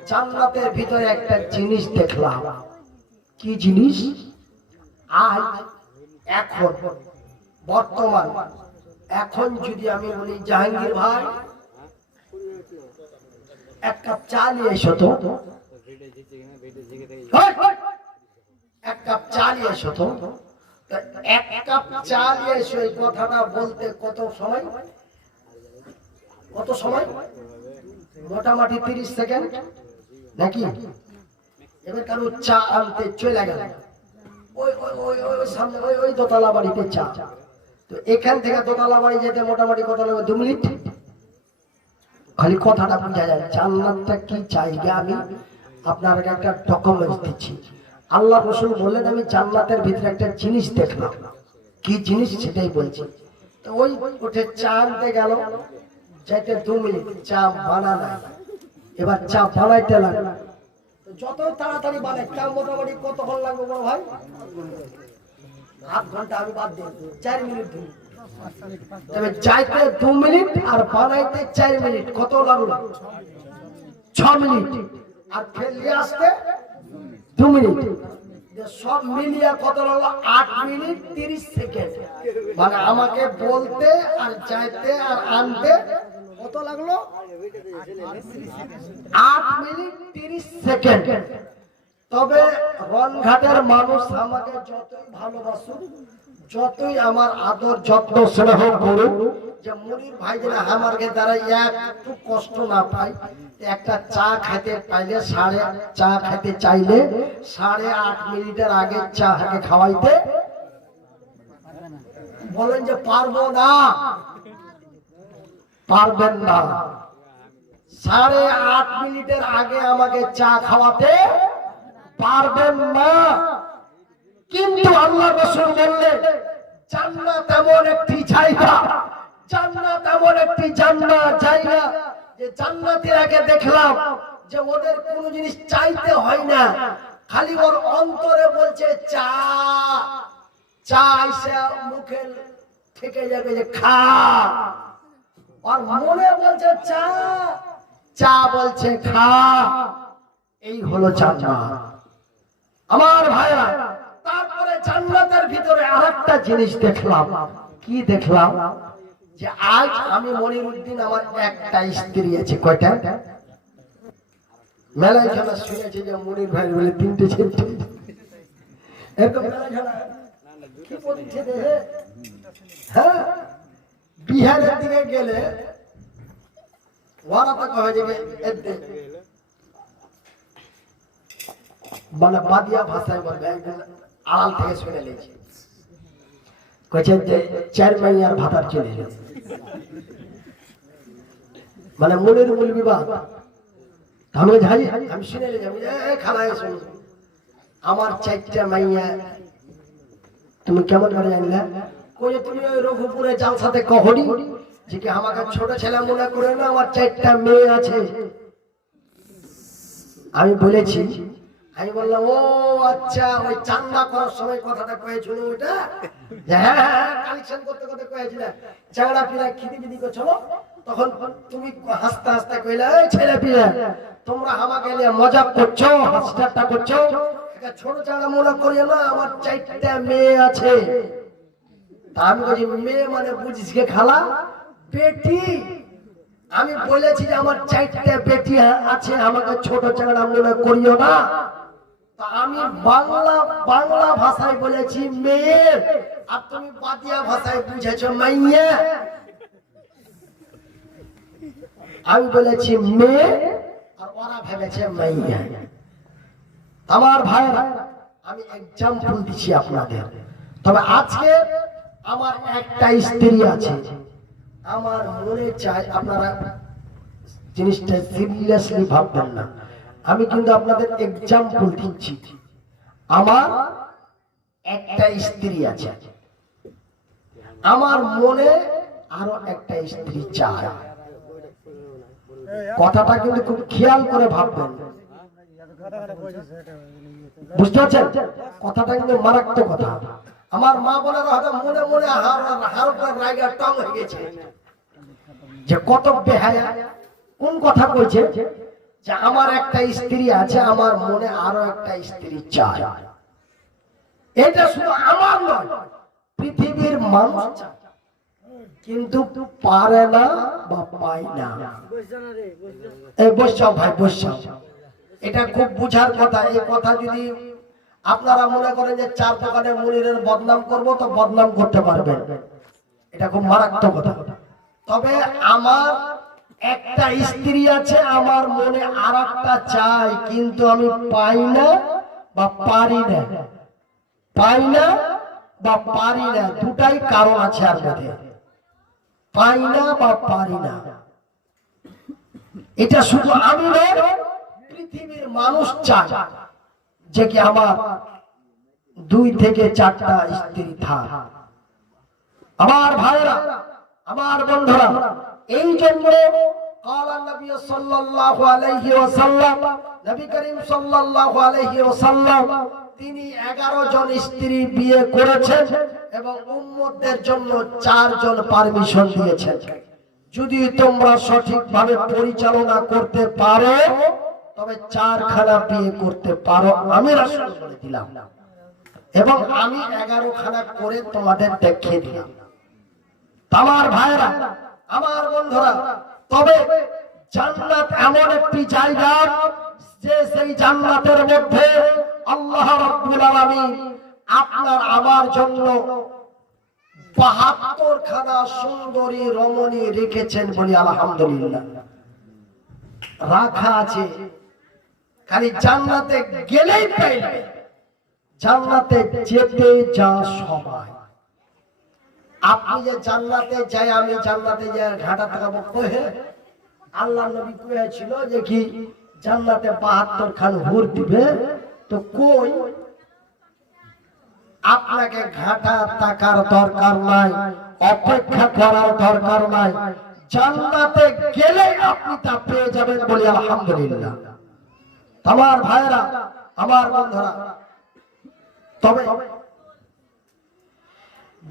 জান্নাতের ভিতরে একটা জিনিস দেখলাম। কি জিনিস? আজ এখন বর্তমান এখন যদি আমি বলি, জাহাঙ্গীর ভাই এক কাপ চা নিয়ে এসো তো, এক কাপ চা নিয়ে এসো তো, এক কাপ চা নিয়ে এসো, এই কথাটা বলতে কত সময়? কত সময়? মোটামুটি 30 সেকেন্ড নাকি? এবার কারো চা আনতে চলে গেল, ওই সামনে ওই দোতলা বাড়িতে চা। তো এখান থেকে দোতলা বাড়ি যেতে মোটামুটি কত লাগবে? 2 মিনিট। খালি কথাটা বুঝা যায় জান্নাতটা কি জায়গা। আমি আপনাকে একটা ডকুমেন্ট দিচ্ছি। আল্লাহ রাসূল বললেন, আমি জান্নাতের ভিতরে একটা জিনিস দেখলাম। কি জিনিস সেটাই বলছি। তো ওই উঠে চা আনতে গেল, যাইতে 2 মিনিট চা বানানা, এবার চা বানাইতে লাগে, যত তাড়াতাড়ি বানাই চা মোটামুটি কতক্ষণ লাগবে বড় ভাই? আধ ঘন্টা, আমি বাদ দিই 4 মিনিট দিই। তবে যাইতে 2 মিনিট আর বানাইতে 4 মিনিট, কত লাগলো? 6 মিনিট। আর ফেলে আসতে 2 মিনিট, সব মিলিয়ে কত লাগলো? 8 মিনিট 30 সেকেন্ড। মানে আমাকে বলতে আর যাইতে আর আনতে কত লাগলো? 8 মিনিট 30 সেকেন্ড। তবে রনঘাটের মানুষ আমাকে যতই ভালোবাসুক, যতই আমার আদর যত্ন স্নেহ করুক, যে মুনির ভাই যেন আমাকে দ্বারা একটু কষ্ট না পায়, একটা চা খাইতে পাইলে চা খাইতে চাইলে 8.5 মিনিটের আগে চা হাকে খাওয়াইতে বলেন যে পারবো না, পারবেন না। 8.5 মিনিটের আগে আমাকে চা খাওয়াতে পারবেন না। কিন্তু আল্লাহ রাসূল বললেন জান্নাত এমন একটি জায়গা, জান্নাত এমন একটি জায়গা যে জান্নাতের আগে দেখলাম যে ওদের কোনো জিনিস চাইতে হয় না, খালি ওর অন্তরে বলছে চা, চা এসে মুখে থেকে যাবে যে খা, আর মনে বলছে চা, চা বলছে খা। এই হলো জান্নাত আমার ভাইরা। তারপরে জান্নাতের ভিতরে আরেকটা জিনিস দেখলাম। কি দেখলাম? যে আজ আমি মনিরউদ্দিন, আমার একটা স্ত্রী আছে। কয়টা? মেলায় খেলা শুনেছি যে মনির ভাই বলে 3টে ছেলে, এরকম মেলায় খেলা কি বলছে? হ্যাঁ, বিহারের দিকে গেলে ওরা তো কয় যে মানে বাদিয়া ভাষায় বলবে, আড়াল থেকে শুনে নিয়েছি, কয়েছে যে 4 মাইয়ার ভাতার চলে এলো, মানে মনের মূল বিবাদ। আমি যাই, আমি শুনে নিলাম, খালায় শুনি আমার 4টা মাইয়া, তুমি কেমন করে জানলে? কই তুমি ওই রঘুপুরে জালসাতে কহনি যে কি আমাকে ছোট ছেলে মনে করে না, আমার 4টা মেয়ে আছে। আমি বলেছি, আমি বললাম ও আচ্ছা, ওই চান্দা করার সময় কথাটা কয়েছিল ওইটা, হ্যাঁ কালেকশন করতে করতে কয়েছিল, চাংড়া পিলা খিদি বিদি করছিল, তখন তুমি হাসতে হাসতে কইলে এই ছেলে পিলা তোমরা আমাকে নিয়ে মজা করছো, হাসিটা করছো, ছোট চাংড়া মনে করিও না, আমার 4টা মেয়ে আছে। তা আমি বলছি মেয়ে মানে বুঝিস কে খালা? বেটি। আমি বলেছি যে আমার 4টা বেটি আছে, আমাকে ছোট চাংড়া মনে করিও না। আমি বাংলা ভাষায় বলেছি মেয়ে, আর তুমি বাদিয়া ভাষায় বুঝেছো মাইয়া। আমি বলেছি মেয়ে, আর ওরা ভেবেছে মাইয়া। আমার ভাইরা, আমি এক্সাম্পল দিচ্ছি আপনাদের। তবে আজকে আমার একটা স্ত্রী আছে, আমার মনে চাই আপনারা জিনিসটা সিরিয়াসলি ভাববেন না, আমি কিন্তু আপনাদের এক্সাম্পল দিচ্ছি। আমার একটা স্ত্রী আছে, আমার মনে আরো একটা স্ত্রী চায়। কথাটা কিন্তু খুব খেয়াল করে ভাববেন, বুঝতে পারছেন? কথাটা কিন্তু মারাত্মক কথা। আমার মা বোনেরা হয়তো মনে মনে হালকা রাগা টং হয়ে গেছে যে কত বেহায়া, কোন কথা কইছে যে আমার একটা স্ত্রী আছে, আমার মনে আরো একটা স্ত্রী চায়। এটা শুধু আমার নয়, পৃথিবীর মানুষ চায়, কিন্তু পারে না বা পায় না। এই বৈশাখ ভাই, বৈশাখ, এটা খুব বুঝার কথা। এই কথা যদি আপনারা মনে করেন যে 4 দোকানে মুনিরের বদনাম করব, তো বদনাম করতে পারবেন, এটা খুব মারাত্মক কথা। তবে আমার একটা স্ত্রী আছে, আমার মনে আর একটা চাই, কিন্তু আমি পাই না বা পারি না। পাই না বা পারি না, দুটাই কারণ আছে আর মধ্যে, পাই না বা পারি না। এটা শুধু আমি নয়, পৃথিবীর মানুষ চায় যে কি আমার 2 থেকে 4টা স্ত্রী থাক। আমার ভাইরা, আমার বন্ধুরা, এই জন্য قال النبي صلى الله عليه وسلم নবী করিম সাল্লাল্লাহু আলাইহি ওয়াসাল্লাম তিনি 11 জন স্ত্রী বিয়ে করেছেন এবং উম্মতদের জন্য 4 জন পারমিশন দিয়েছেন। যদি তোমরা সঠিকভাবে পরিচালনা করতে পারো তবে 4 খানা বিয়ে করতে পারো, আমি রাসূল বলে দিলাম এবং আমি 11 খানা করে তোমাদের দেখিয়ে দিলাম। আমার ভাইরা, আমার বন্ধুরা, তবে জান্নাত এমন একটি জায়গা যে সেই জান্নাতের মধ্যে আল্লাহ রাব্বুল আলামিন আপনার আমার জন্য 72 খানা সুন্দরী রমণী রেখেছেন, বলি আলহামদুলিল্লাহ। রাখা আছে, খালি জান্নাতে গেলেই পাইবে, জান্নাতে যেতে যা সবাই। আপনি যে জান্নাতে যাই, আমি জান্নাতে যাই ঘাটা থাকাবো কহে, আল্লাহ নবী কয়েছিল যে কি জান্নাতে 72 খান হুর দিবে, তো কই আপনাকে ঘাটা টাকার দরকার নাই, অপেক্ষা করার দরকার নাই, জান্নাতে গেলে আপনি তা পেয়ে যাবেন, বলি আলহামদুলিল্লাহ। আমার ভাইরা, আমার বন্ধুরা, তবে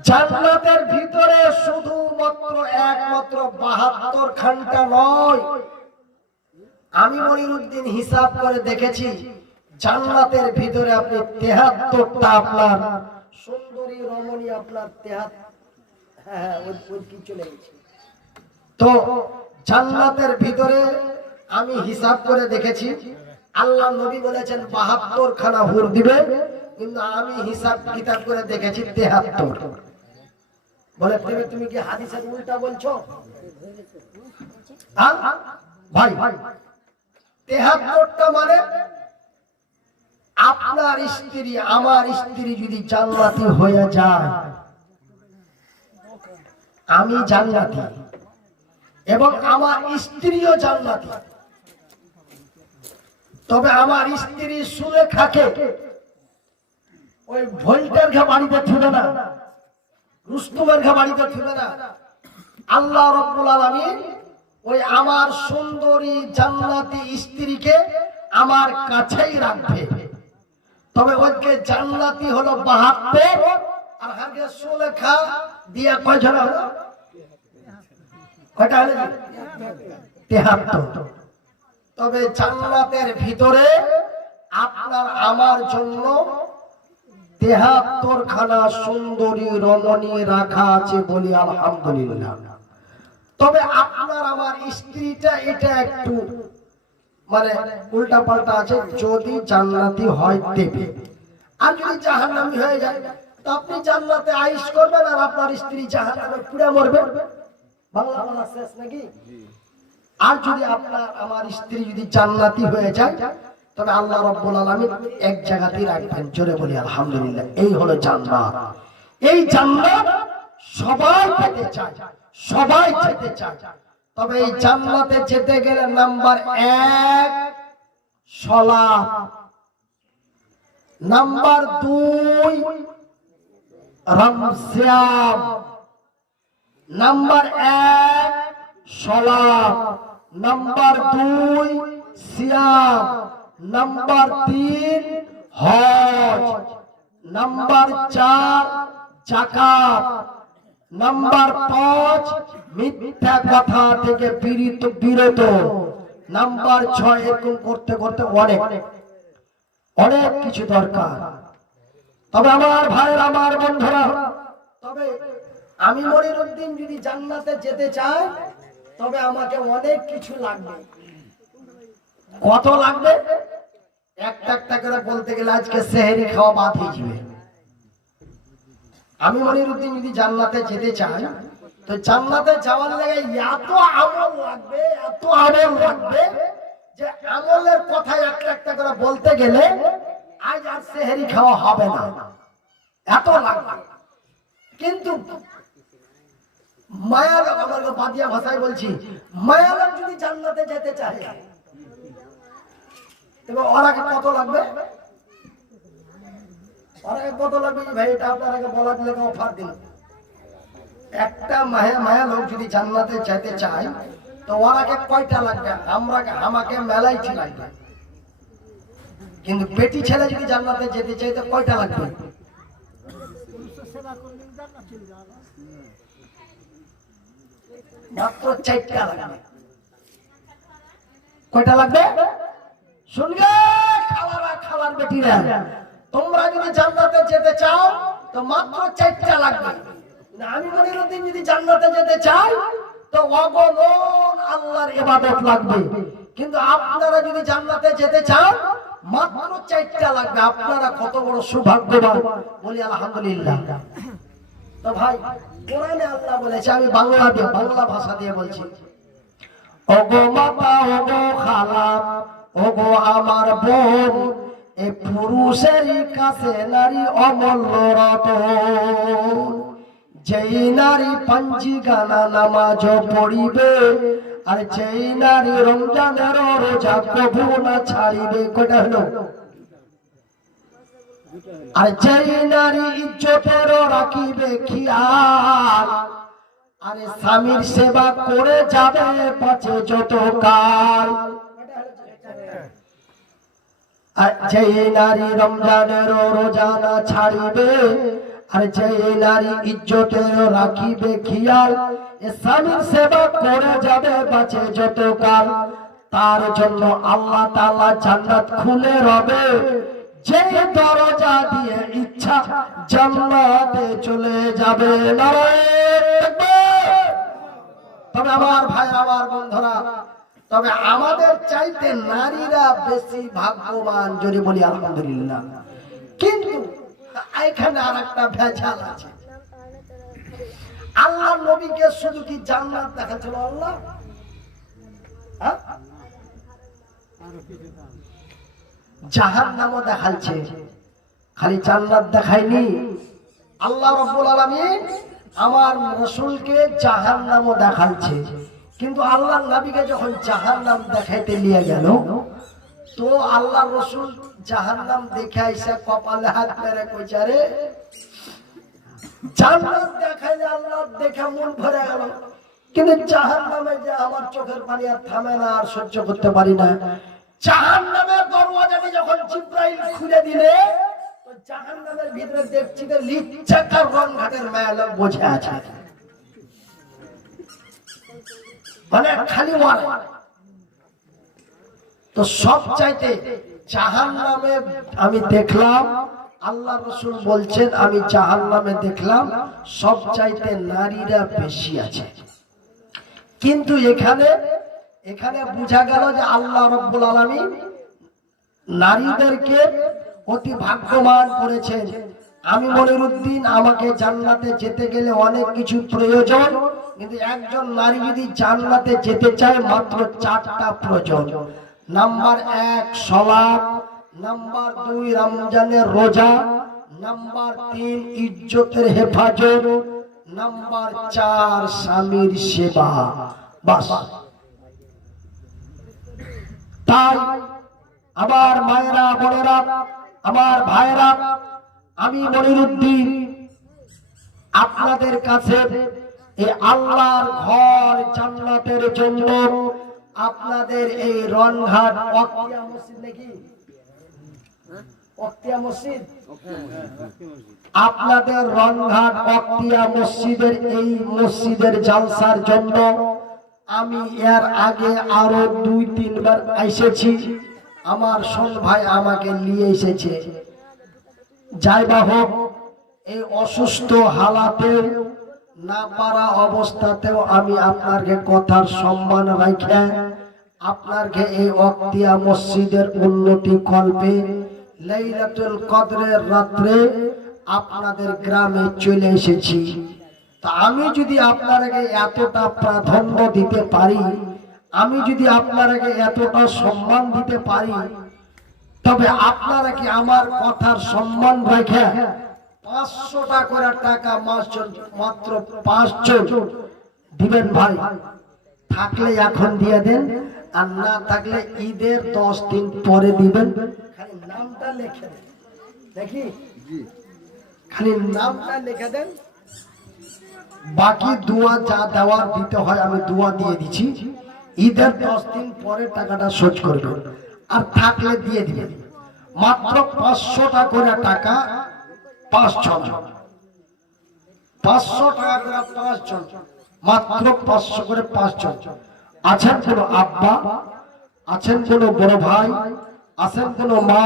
জান্নাতের ভিতরে শুধুমাত্র একমাত্র 72 খানটা নয়, আমি মনিরউদ্দিন হিসাব করে দেখেছি জান্নাতের ভিতরে আপনি 73টা আপনার সুন্দরী রমণী আপনার 73 কি চলে গেছে। তো জান্নাতের ভিতরে আমি হিসাব করে দেখেছি, আল্লাহ নবী বলেছেন 72 খানা হুর দিবে, কিন্তু আমি হিসাব কিতাব করে দেখেছি 73। বলে তুমি কি হাদিসের উল্টা বলছো? ভাই 73টা মানে আপনার স্ত্রী আমার স্ত্রী যদি জান্নাতি হয়ে যায়, আমি জান্নাতি এবং আমার স্ত্রীও জান্নাতি, তবে আমার স্ত্রী সুলেখাকে ওই ভোল্টের ঘা বাড়িতে থুবে না, রুস্তমের ঘা বাড়িতে থুবে না। আল্লাহ রাব্বুল আলামিন ওই আমার সুন্দরী জান্নাতি স্ত্রীকে আমার কাছেই রাখবে, তবে ওইকে জান্নাতি হলো 72 আর হাগে সুলেখা দিয়া কয়জন হলো, কয়টা হলো? 73। তবে জান্নাতের ভিতরে আপনার আমার জন্য 73 খানা সুন্দরী রমণী রাখা আছে, বলি আলহামদুলিল্লাহ। তবে আপনার আমার স্ত্রীটা এটা একটু মানে উল্টা পাল্টা আছে, যদি জান্নাতি হয় দেবে, আর যদি জাহান্নামী হয়ে যায় তো আপনি জান্নাতে আইশ করবেন আর আপনার স্ত্রী জাহান্নামে পুড়ে মরবে। বাংলা বলা শেষ নাকি? আর যদি আপনার আমার স্ত্রী যদি জান্নাতি হয়ে যায় তবে আল্লাহ রাব্বুল আলামিন এক জায়গাতেই রাখবেন, জোরে বলি আলহামদুলিল্লাহ। এই হলো জান্নাত। এই জান্নাত সবাই পেতে চায়, সবাই যেতে চায়। তবে এই জান্নাতে যেতে গেলে নাম্বার 1 সালাত, নাম্বার 2 রমজান, নাম্বার 1 সালাত, নাম্বার 2 সিয়াম, নাম্বার 3 হজ, নাম্বার 4 যাকাত, নাম্বার 5 মিথ্যা কথা থেকে বিরত, নাম্বার 6 এরকম করতে করতে অনেক কিছু দরকার। তবে আমার ভাইয়ের, আমার বন্ধুরা, তবে আমি মনিরউদ্দিন যদি জান্নাতে যেতে চাই তবে আমাকে অনেক কিছু লাগবে। কত লাগবে? একটা করে বলতে গেলে আজকে সেহরি খাওয়া বাদ হয়ে যাবে। আমি মনিরউদ্দিন যদি জান্নাতে যেতে চাই তো জান্নাতে যাওয়ার লাগে এত আমল লাগবে, এত আমল লাগবে যে আমলের কথা একটা করে বলতে গেলে আজ আর সেহরি খাওয়া হবে না, এত লাগবে। কিন্তু মায়ালোক, আমার বাদিয়া ভাষায় বলছি, মায়ালোক যদি জান্নাতে যেতে চায় তবে ওর আগে কত লাগবে? ওর আগে কত লাগবে ভাই? এটা আপনার আগে বলার লেগে অফার দিল। একটা মায়া লোক যদি জান্নাতে যেতে চায় তো ওরাকে কয়টা লাগবে? আমাকে মেলাইটি লাগবে। কিন্তু বেটি ছেলে যদি জান্নাতে যেতে চাই তো কয়টা লাগবে? মাত্র 4টা লাগবে। কয়টা লাগবে শুনবে খালার বেটিরা? তোমরা যদি জান্নাতে যেতে চাও তো মাত্র 4টা লাগবে। আমি মনিরুদ্দিন যদি জান্নাতে যেতে চাই তো অগণন আল্লাহর ইবাদত লাগবে। কিন্তু আপনারা যদি জান্নাতে যেতে চান মাত্র 4টা লাগবে। আপনারা কত বড় সৌভাগ্যবান, বলি আলহামদুলিল্লাহ। তো ভাই কোরআনে আল্লাহ বলেছে, আমি বাংলা ভাষা দিয়ে বলছি, ওগো মাতা, ওগো খালা, ওগো আমার বোন, এই পুরুষের কাছে নারী অমূল্য রতন। যেই নারী পাঞ্জি গানা নামাজ পড়িবে, আর যেই নারী রমজানের রোজা কবু না ছাড়িবে। কয়টা হলো? আর যেই নারী ইজ্জতের রাখিবে খেয়াল, আরে স্বামীর সেবা করে যাবে পাছে যত কাল। আর যেই নারী রমজানের রোজা না ছাড়িবে, আর যেই নারী ইজ্জতের রাখিবে খেয়াল, স্বামীর সেবা করে যাবে পাছে যত কাল, তার জন্য আল্লাহ তাআলা জান্নাত খুলে রবে। যে দরজা দিয়ে ইচ্ছা জান্নাতে চলে যাবে। তবে আমার ভাই, আমার বন্ধুরা, তবে আমাদের চাইতে নারীরা বেশি ভাগ্যবান, যদি বলি আলহামদুলিল্লাহ। কিন্তু এখানে আর একটা ভেজাল আছে। আল্লাহ নবীকে শুধু কি জান্নাত দেখাচ্ছিল আল্লাহ? জাহান্নামও দেখাচ্ছে, খালি জান্নাত দেখায়নি। আল্লাহ রাব্বুল আলামিন আমার রাসূলকে জাহান্নামও দেখাচ্ছে। কিন্তু আল্লাহর নবীকে যখন জাহান্নাম দেখাইতে নিয়ে গেল, তো আল্লাহ রাসূল জাহান্নাম দেখে আইসা কপালে হাত মেরে কইছে, রে জান্নাত দেখাইলে আল্লাহ দেখে মন ভরে গেল, কিন্তু জাহান্নামে যে আমার চোখের পানি আর থামে না, আর সহ্য করতে পারি না। জাহান্নামের দরওয়াজাটি যখন জিবরাইল খুলে দিলে, তো জাহান্নামের ভিতরে দেখছি যে লিচ্ছাকার রংঘাটের মেয়ে লোক বসে আছে, মানে খালি ওয়াল। তো সব চাইতে জাহান্নামে আমি দেখলাম, আল্লাহ রাসূল বলছেন, আমি জাহান্নামে দেখলাম সব চাইতে নারীরা বেশি আছে। কিন্তু এখানে বোঝা গেল যে আল্লাহ রাব্বুল আলামিন নারীদেরকে অতি ভাগ্যবান করেছেন। আমি মনিরুদ্দিন, আমাকে জান্নাতে যেতে গেলে অনেক কিছু প্রয়োজন, কিন্তু একজন নারী যদি জান্নাতে যেতে চায় মাত্র 4টা প্রয়োজন। নাম্বার 1 সালাত, নাম্বার 2 রমজানের রোজা, নাম্বার 3 ইজ্জতের হেফাজত, নাম্বার 4 স্বামীর সেবা। বাস। তাই আমার মায়েরা, বোনেরা, আমার ভাইরা, আমি মনিরুদ্দিন আপনাদের কাছে এই আল্লাহর ঘর জান্নাতের জন্য আপনাদের এই রনঘাট ওয়াকিয়া মসজিদ, নাকি ওয়াকিয়া মসজিদ, আপনাদের রনঘাট ওয়াকিয়া মসজিদের এই মসজিদের জালসার জন্য আমি এর আগে আরো 2-3 বার এসেছি। আমার সোন ভাই আমাকে নিয়ে এসেছে। যাই বা হোক, এই অসুস্থ হালাতে না পারা অবস্থাতেও আমি আপনাকে কথার সম্মান রাখে আপনাকে এই ওয়াকিয়া মসজিদের উন্নতি কল্পে লাইলাতুল কদরের রাত্রে আপনাদের গ্রামে চলে এসেছি। তা আমি যদি আপনাকে এতটা প্রাধান্য দিতে পারি, আমি যদি আপনাকে এতটা সম্মান দিতে পারি, তবে আপনারা কি আমার কথার সম্মান রেখে 500 টাকা মাত্র 5 জন দিবেন? ভাই থাকলে এখন দিয়ে দেন, আর না থাকলে ঈদের 10 দিন পরে দিবেন। খালি নামটা লিখে দেন, দেখি খালি নামটা লিখে দেন। বাকি দোয়া যা দেওয়ার দিতে হয় আমি দোয়া দিয়ে দিচ্ছি। ঈদের 10 দিন পরে টাকাটা শোধ করবে, আর থাকলে দিয়ে দিবে। মাত্র 500 টাকা করে টাকা 5 জন, 500 টাকা করে 5 জন, মাত্র 500 করে 5 জন। আছেন কোনো আব্বা, আছেন কোনো বড় ভাই, আছেন কোনো মা,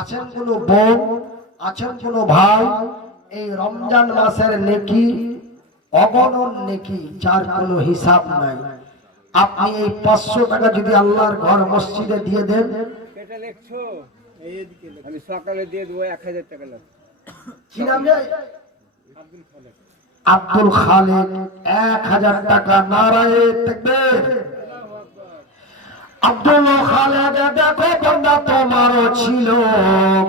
আছেন কোনো বোন, আছেন কোনো ভাই, এই রমজান মাসের নেকি অগণন নেকি যার কোনো হিসাব নাই। আপনি এই 500 টাকা যদি আল্লাহর ঘর মসজিদে দিয়ে দেন, এটা লিখছো আমি সকালে দিয়ে দেবো 1000 টাকা লাগবে। কি নাম জানেন? আব্দুল খালেক, 1000 টাকা। নারায়ে তাকবীর। আব্দুল খালেক, দেখো বান্দা তোমারও ছিল,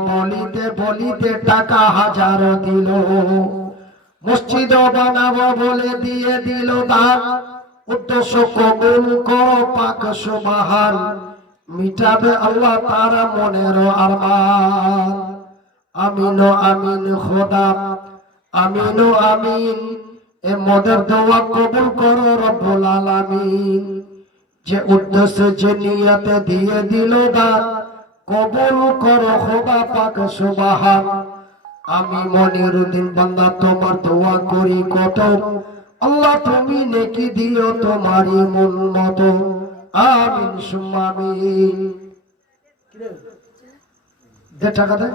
বলিতে বলিতে টাকা 1000 দিল। মসজিদ বানাবো বলে দিয়ে দিল দান, উদ্দেশ্য কবুল করো পাক সুবহান, মিটাবে আল্লাহ তার মনের আরমান। আমিন আমিন খোদা, আমিন আমিন। এ মোদের দোয়া কবুল করো রব্বুল আলামিন। যে উদ্দেশ্যে যে নিয়তে দিয়ে দিল দান, কবুল করো খোদা পাক সুবহান। আমি মনিরুদ্দিন বান্দা তোমার দোয়া করি কত, আল্লাহ তুমি নেকি দিও তোমারই মন মতো। আমিন সুম্মা আমিন। দে টাকা দে।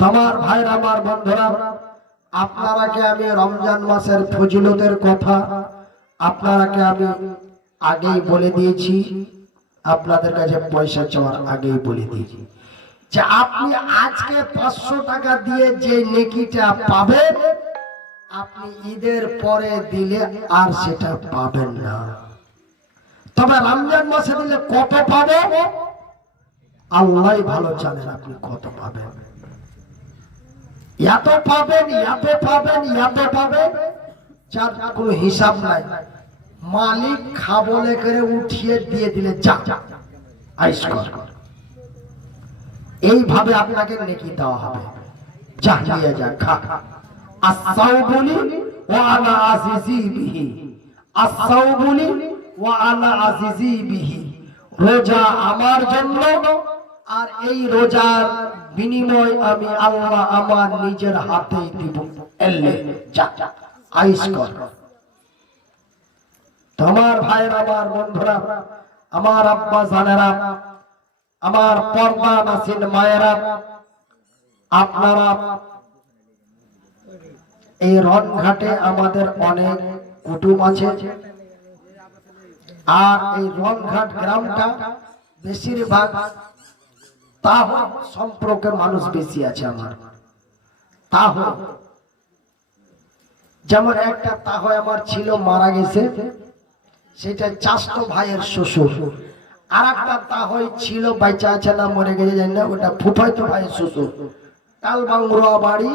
তোমার ভাই আমার বন্ধুরা, আপনারাকে আমি রমজান মাসের ফজিলতের কথা আপনারাকে আমি আগেই বলে দিয়েছি, আপনাদের কাছে পয়সা চাওয়ার আগেই বলে দিয়েছি যে আপনি আজকে 500 টাকা দিয়ে যে নেকিটা পাবেন, আপনি ঈদের পরে দিলে আর সেটা পাবেন না। তবে রমজান মাসে দিলে কত পাবেন আল্লাহই ভালো জানেন, আপনি কত পাবেন। এত পাবেন, এত পাবেন, এত পাবেন, যার কোনো হিসাব নাই। মালিক খাবলে করে উঠিয়ে দিয়ে দিলে যা আইস কর, এইভাবে আপনাকে নেকি দেওয়া হবে। যা নিয়ে যা খা। আস-সাওবুলি ওয়া আনা আজিজি বিহি, আস-সাওবুলি ওয়া আনা আজিজি বিহি। রোজা আমার জন্য, আর এই রোজার বিনিময় আমি আল্লাহ আমার নিজের হাতে দিব। এলে যা আইস কর। তোমার ভাইয়ের, আমার বন্ধুরা, আমার আব্বা জানেরা, আমার পর্দা নাসিন মায়েরা, আপনারা এই রনঘাটে আমাদের অনেক কুটুম আছে, আর এই রনঘাট গ্রামটা বেশিরভাগ তাহ সম্পর্কের মানুষ বেশি আছে। আমার তাহ, যেমন একটা তাহ আমার ছিল, মারা গেছে, সেটা চাচাতো ভাইয়ের শ্বশুর। আর একটা তাহই ছিল, বাইচা আছে না মরে গেছে জানি না, ওটা ফুফাইতো ভাইয়ের শ্বশুর। কালবাংরোয়া বাড়ি,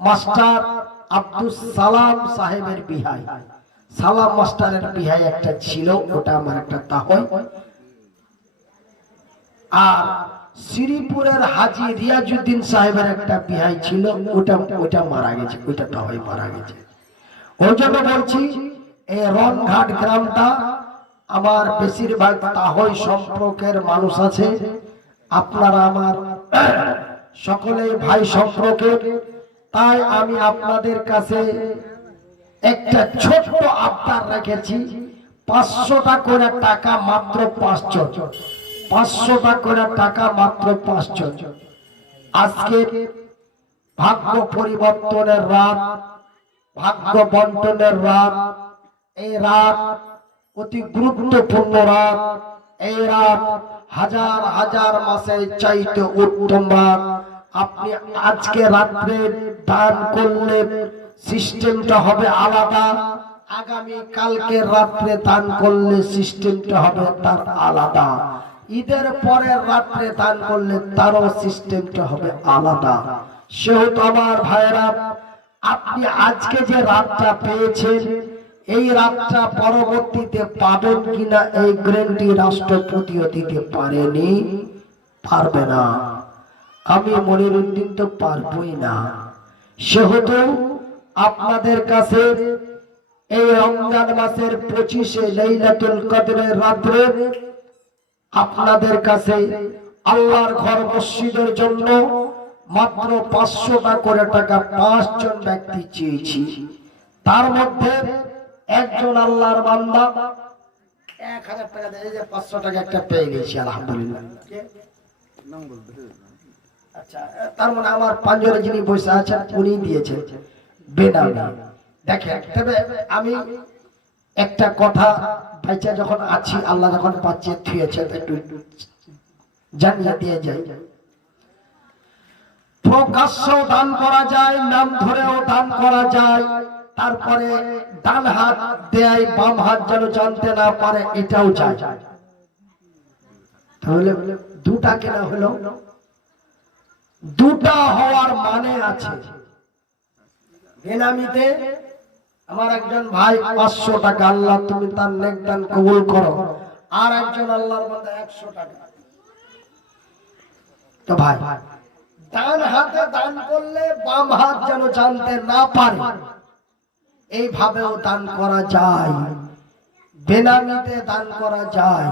মাস্টার আব্দুল সালাম সাহেবের বিহাই, সালাম মাস্টারের বিহাই একটা ছিল, ওটা আমার একটা তাহই। আর শ্রীপুরের হাজী রিয়াজউদ্দিন সাহেবের একটা বিহাই ছিল, ওটা মারা গেছে, ওইটা তাহই মারা গেছে। ওই জন্য বলছি এই রনঘাট গ্রামটা আমার বেশিরভাগ তাহই সম্পর্কের মানুষ আছে। আপনারা আমার সকলেই ভাই সম্পর্কের, তাই আমি আপনাদের কাছে একটা ছোট্ট আবদার রেখেছি। 500 টাকা করে টাকা মাত্র 5 জন, 500 টাকা করে টাকা মাত্র 5 জন। আজকে ভাগ্য পরিবর্তনের রাত, ভাগ্য বন্টনের রাত। এই রাত অতি গুরুত্বপূর্ণ রাত। এই রাত হাজার হাজার মাসের চাইতে উত্তম রাত। আপনি আজকে রাত্রে দান করলে সিস্টেমটা হবে আলাদা, আগামী কালকে রাত্রে দান করলে সিস্টেমটা হবে তার আলাদা, ঈদের পরের রাত্রে দান করলে তারও সিস্টেমটা হবে আলাদা। সেহেতু আমার ভাইরা, আপনি আজকে যে রাতটা পেয়েছেন, এই রাতটা পরবর্তীতে পাবেন কিনা এই গ্যারান্টি রাষ্ট্রপতিও দিতে পারেনি, পারবে না। আমি মনিরুদ্দিন তো পারবই না। সেহেতু আপনাদের কাছে এই রমজান মাসের 25-এ লাইলাতুল কদরের রাত্রে আপনাদের কাছে আল্লাহর ঘর মসজিদের জন্য মাত্র 500 করে টাকা 5 জন ব্যক্তি চেয়েছি। তার মধ্যে একজন আল্লাহর বান্দা 1000 টাকা দিয়ে যে 500 টাকা একটা পেয়ে গেছি আলহামদুলিল্লাহ। আচ্ছা, তার মানে আমার পাঞ্জরে যিনি বসে আছেন উনি দিয়েছেন বেনামে। দেখেন, তবে আমি একটা কথা ভাইচা যখন আছি, আল্লাহ যখন পাচ্ছে থুয়েছেন, একটু জানিয়ে দিয়ে যাই। প্রকাশ্যেও দান করা যায়, নাম ধরেও দান করা যায়। তারপরে ডান হাত দেয়, বাম হাত যেন জানতে না পারে, এটাও যায়। তাহলে দুটা কেনা হলো, দুটা হওয়ার মানে আছে। বেনামিতে আমার একজন ভাই 500 টাকা, আল্লাহ তুমি তার নেক দান কবুল করো। আর একজন আল্লাহর বান্দা 100 টাকা। তো ভাই, ডান হাতে দান করলে বাম হাত যেন জানতে না পারে, এইভাবেও দান করা যায়, বেনামিতে দান করা যায়।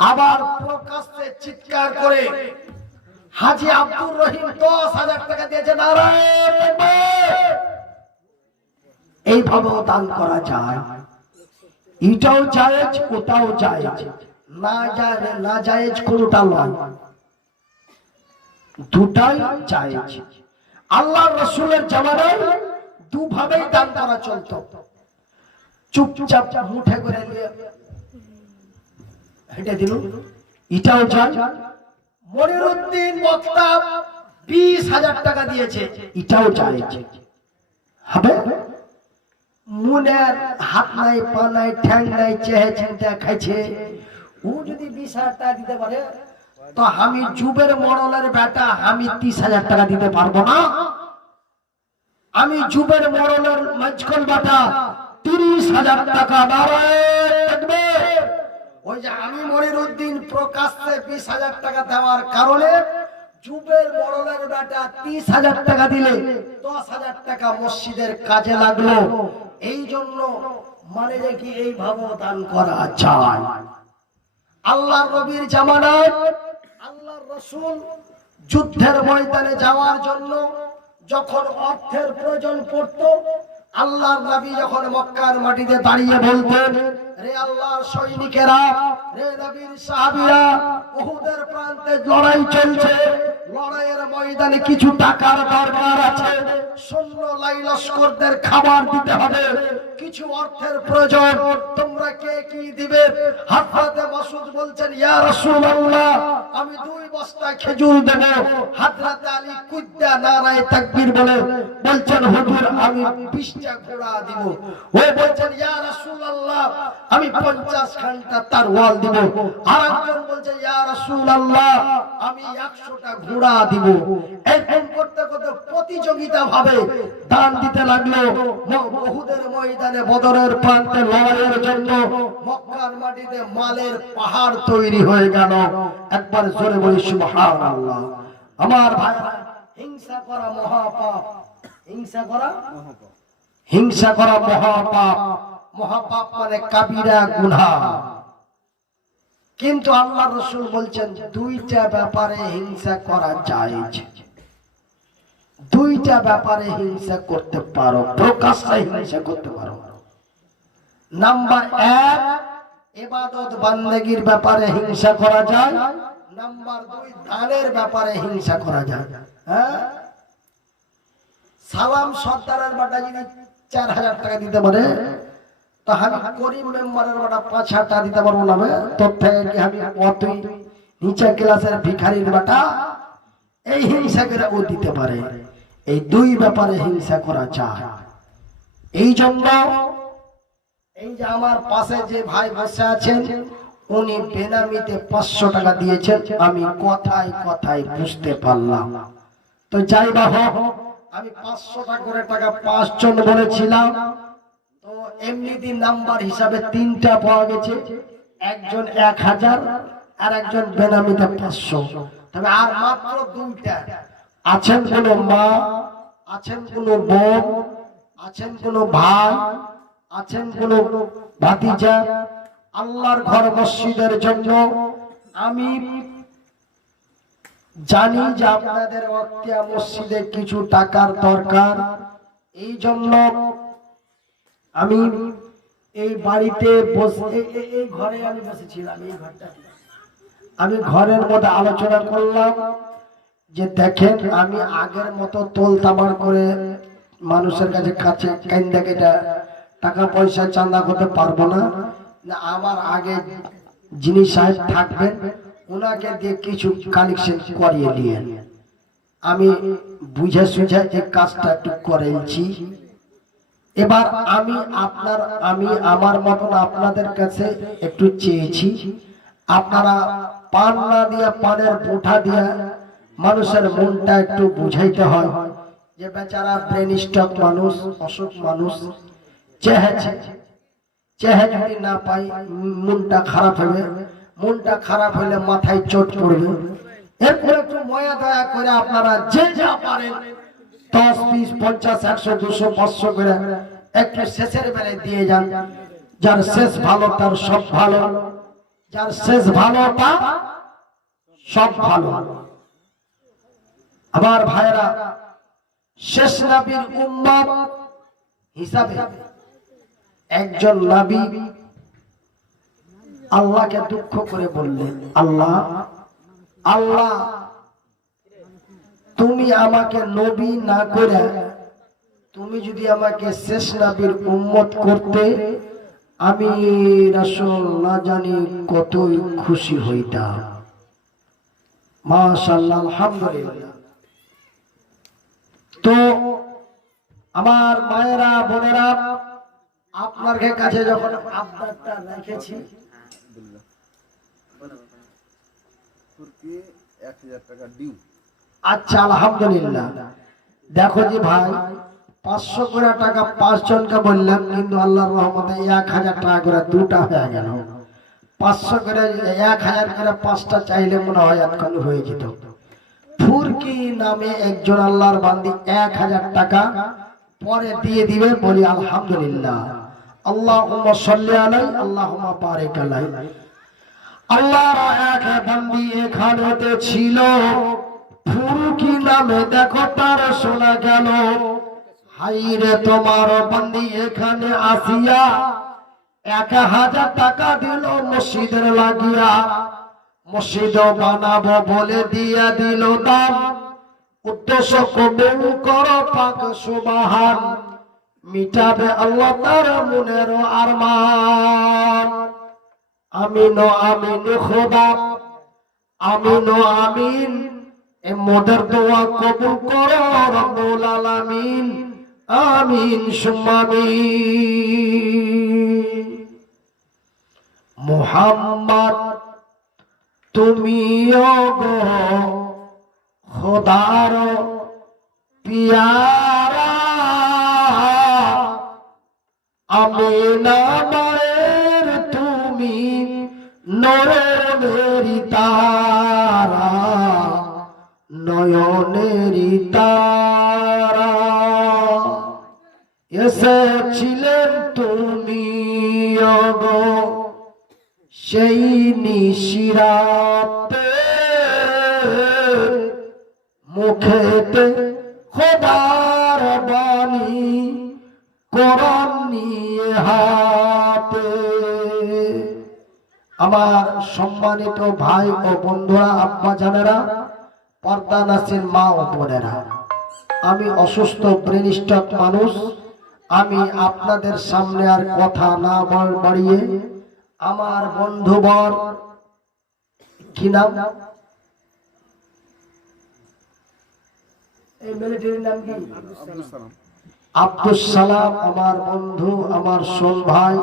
আবার প্রকাশ্যে চিৎকার করে হাজী আব্দুর রহিম 10,000 টাকা দিয়েছে, নারায়ণ তাকবীর, এইভাবেও দান করা যায়। এটাও জায়েজ, ওটাও জায়েজ। না জায়েজ কোনটা নয়, দুটাই জায়েজ। আল্লাহর রাসূলের জামানায় দুভাবেই দান করা চলতো। চুপচাপ মুঠে করে নিয়ে হেঁটে দিল, এটাও জায়েজ। মনিরউদ্দিন বক্তা 20,000 টাকা দিয়েছে, এটাও জায়েজ হবে। মুনের হাত নাই, পা নাই, ঠ্যাং নাই, চেহে চিন্তা খাইছে, ও যদি 20,000 টাকা দিতে পারে, তো আমি যুবের মরলের বেটা, আমি 30,000 টাকা দিতে পারবো না? আমি যুবের মরলের মাঝখান বেটা, 30,000 টাকা। নারায়ণ তাকবীর। ওই যে আমি মনিরউদ্দিন প্রকাশ্যে 20,000 টাকা দেওয়ার কারণে যুবের মরলের বেটা 30,000 টাকা দিলে 10,000 টাকা মসজিদের কাজে লাগলো। এই জন্য মানে দেখি এইভাবে দান করা যায়। আল্লাহর নবীর জামানায় আল্লাহর রাসূল যুদ্ধের ময়দানে যাওয়ার জন্য যখন অর্থের প্রয়োজন পড়তো, আল্লাহর নবী যখন মক্কার মাটিতে দাঁড়িয়ে বলতেন, রে আল্লাহর সৈনিকেরা, রে নবীর সাহাবীরা, উহুদের প্রান্তে লড়াই চলছে, লড়াইয়ের ময়দানে কিছু টাকার দরকার আছে, সৈন্য লাইলস্করদের খাবার দিতে হবে, কিছু অর্থের প্রয়োজন, তোমরা কে কি দিবে? হযরতে মাসউদ বলছেন, ইয়া রাসূলুল্লাহ, আমি 2 বস্তা খেজুর দেব। হযরতে আলী কুদ্দা নারায়ে তাকবীর বলে বলছেন, হুজুর আমি 20টা ঘোড়া দিব। ও বলছেন, ইয়া রাসূলুল্লাহ, আমি 50 ঘন্টা তরোয়াল দিব। আরেকজন বলছে, ইয়া রাসূলুল্লাহ, আমি 100টা ঘোড়া দিব। এরকম করতে করতে প্রতিযোগিতা ভাবে দান দিতে লাগলো। উহুদের ময়দানে, বদরের প্রান্তে লড়াইয়ের জন্য মক্কার মাটিতে মালের পাহাড় তৈরি হয়ে গেল। একবার জোরে বলি সুবহানাল্লাহ। আমার ভাই, হিংসা করা মহাপাপ, হিংসা করা মহাপাপ। মহাপাপ মানে কাবিরা গুনাহ। কিন্তু আল্লাহর রাসূল বলছেন 2টা ব্যাপারে হিংসা করা জায়েজ। 2টা ব্যাপারে হিংসা করতে পারো, প্রকাশ্যে হিংসা করতে পারো। নাম্বার 1, ইবাদত বান্দেগীর ব্যাপারে হিংসা করা যায়। নাম্বার 2, দানের ব্যাপারে হিংসা করা যায়। হ্যাঁ, সালাম সর্দারের বাটা যদি 4,000 টাকা দিতে পারে, তো আমি গরিব মেম্বারের বাটা 5,000 টাকা দিতে পারবো না? তোর থেকে কি আমি অতই নিচে ক্লাসের ভিখারির বাটা? এই হিংসা করে ও দিতে পারে। এই 2 ব্যাপারে হিংসা করা যায়। এই জন্য এই যে আমার পাশে যে ভাই বসে আছেন, উনি বেনামিতে 500 টাকা দিয়েছেন, আমি কথায় কথায় বুঝতে পারলাম। তো যাই বা হোক, আমি 500 টাকা করে টাকা 5 জন বলেছিলাম। তো এমনিতে নাম্বার হিসাবে 3টা পাওয়া গেছে, একজন 1000 আর একজন বেনামিতে 500। তবে আর মাত্র 2টা আছেন। কোন মা আছেন কোনো বোন, আছেন কোনো ভাই, আছেন কোনো ভাতিজা, আল্লাহর ঘর মসজিদের জন্য আমি জানি যে আপনাদের ওয়াক্তিয়া মসজিদে কিছু টাকার দরকার, এই জন্য আমি এই বাড়িতে বসে এই ঘরে আমি বসেছিলাম, এই ঘরটা আমি ঘরের মধ্যে আলোচনা করলাম যে দেখেন আমি আগের মতো তোল তামার করে মানুষের কাছে কাছে কাইন্দা কেটা টাকা পয়সা চাঁদা করতে পারবো না। আমার আগে যিনি সাহেব থাকবেন ওনাকে দিয়ে কিছু কালেকশন করিয়ে দিয়ে আমি বুঝে সুঝে এই কাজটা একটু করেছি। এবার আমি আমার মতন আপনাদের কাছে একটু চেয়েছি, আপনারা পান না দিয়া পানের বোঠা দিয়া মানুষের মনটা একটু বুঝাইতে হয় যে বেচারা ব্রেন স্ট্রোক মানুষ, অসুখ মানুষ, চেহে যদি না পাই মনটা খারাপ হবে, মনটা খারাপ হলে মাথায় চোট পড়বে। এরপরে একটু ময়া দয়া করে আপনারা যে যা পারেন 10, 20, 50, 100, 200, 500 করে একটু শেষের বেলায় দিয়ে যান। যার শেষ ভালো তার সব ভালো, যার শেষ ভালো তার সব ভালো। আমার ভাইরা, শেষ নবীর উম্মত হিসাবে একজন নবী আল্লাহকে দুঃখ করে বললেন, আল্লাহ আল্লাহ তুমি আমাকে নবী না করে তুমি যদি আমাকে শেষ নবীর উম্মত করতে আমি রাসূল না জানি কতই খুশি হইতাম। মাশাআল্লাহ, আলহামদুলিল্লাহ। তো আমার মায়েরা বোনেরা, আপনার কাছে যখন আবদারটা রেখেছি 1000 টাকা ডিউ। আচ্ছা আলহামদুলিল্লাহ। দেখো যে ভাই 500 করে টাকা 5 জনকে বললাম, কিন্তু আল্লাহর রহমতে 1000 টাকা করে দুটা হয়ে গেল। 500 করে 1000 করে 5টা চাইলে মনে হয় এতক্ষণ হয়ে যেত। ফুরকি নামে একজন আল্লাহর বান্দি 1000 টাকা পরে দিয়ে দিবে, বলি আলহামদুলিল্লাহ। আল্লাহুম্মা সাল্লি আলাইহি আল্লাহুম্মা বারিক আলাইহি। আল্লাহর এক বান্দি এখানেতে ছিল, ফুরকি নামে দেখো তার শোনা গেল, হাইরে তোমার বান্দি এখানে আসিয়া 1000 টাকা দিল মসজিদের লাগিয়া, মসজিদ বানাবো বলে দিয়া দিল দাম, উদ্দেশ্য কবুল করো পাক সুবহান, মিটাবে আল্লাহ তার মনের আরমান। আমিন ও আমিন খোদা, আমিন ও আমিন, এ মোদের দোয়া কবুল করো রব্বুল আলামিন, আমিন সুম্মা আমিন। মুহাম্মদ তুমি গো খোদার পিয়ারা, আমিনা মায়ের তুমি নয়নেরি তারা, নয়নেরি তারা, এসেছিলেন তুমি গো সেই নিশিরাতে, মুখেতে খোদার বাণী কোরআন নিয়ে হাতে। আমার সম্মানিত ভাই ও বন্ধুরা, আব্বা জানেরা, পর্দা নাসির মা ও বোনেরা, আমি অসুস্থ ব্রেন স্ট্রোক মানুষ। আমি আপনাদের সামনে আর কথা না বাড়িয়ে আমার বন্ধুবর, কি নাম এই মিলিটারির নাম কি? আব্দুল সালাম, আমার বন্ধু, আমার সোন ভাই,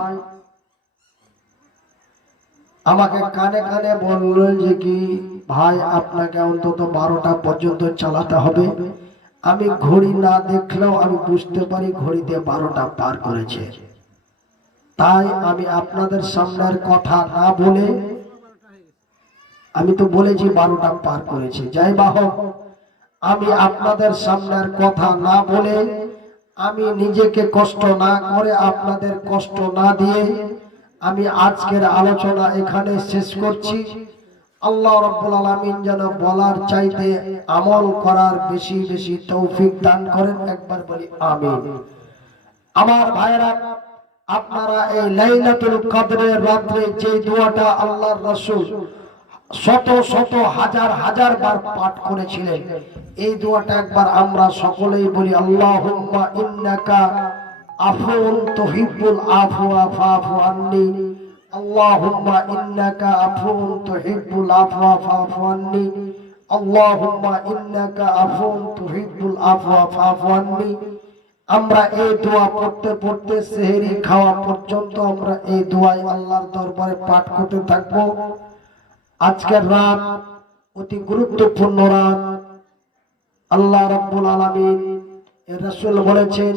আমাকে কানে কানে বললেন যে কি ভাই আপনাকে অন্তত 12টা পর্যন্ত চালাতে হবে। আমি ঘড়ি না দেখলেও আমি বুঝতে পারি ঘড়িতে 12টা পার করেছে। তাই আমি আপনাদের সামনের কথা না বলে, আমি তো বলেছি 12টা পার করেছে, যাই বা হোক, আমি আপনাদের সামনে আর কথা না বলে, আমি নিজেকে কষ্ট না করে, আপনাদের কষ্ট না দিয়ে আমি আজকের আলোচনা এখানে শেষ করছি। আল্লাহ রাব্বুল আলামিন যেন বলার চাইতে আমল করার বেশি বেশি তৌফিক দান করেন। একবার বলি আমিন। আমার ভাইরা, আপনারা এই লাইলাতুল কদরের রাতে যে দোয়াটা আল্লাহর রাসূল শত শত হাজার হাজার বার পাঠ করেছিলেন, এই দোয়াটা একবার আমরা সকলেই বলি। আল্লাহুম্মা ইন্নাকা আফুউন তুহিব্বুল আফওয়া ফাফু আন্নি। আল্লাহুম্মা ইন্নাকা আফুউন তুহিব্বুল আফওয়া ফাফু আন্নি। আল্লাহুম্মা ইন্নাকা আফুউন তুহিব্বুল আফওয়া ফাফু আন্নি। আমরা এই দোয়া পড়তে পড়তে সেহরি খাওয়া পর্যন্ত আমরা এই দোয়াই আল্লাহর দরবারে পাঠ করতে থাকবো। আজকের রাত অতি গুরুত্বপূর্ণ রাত। আল্লাহ রাব্বুল আলামিন এর রাসূল বলেছেন,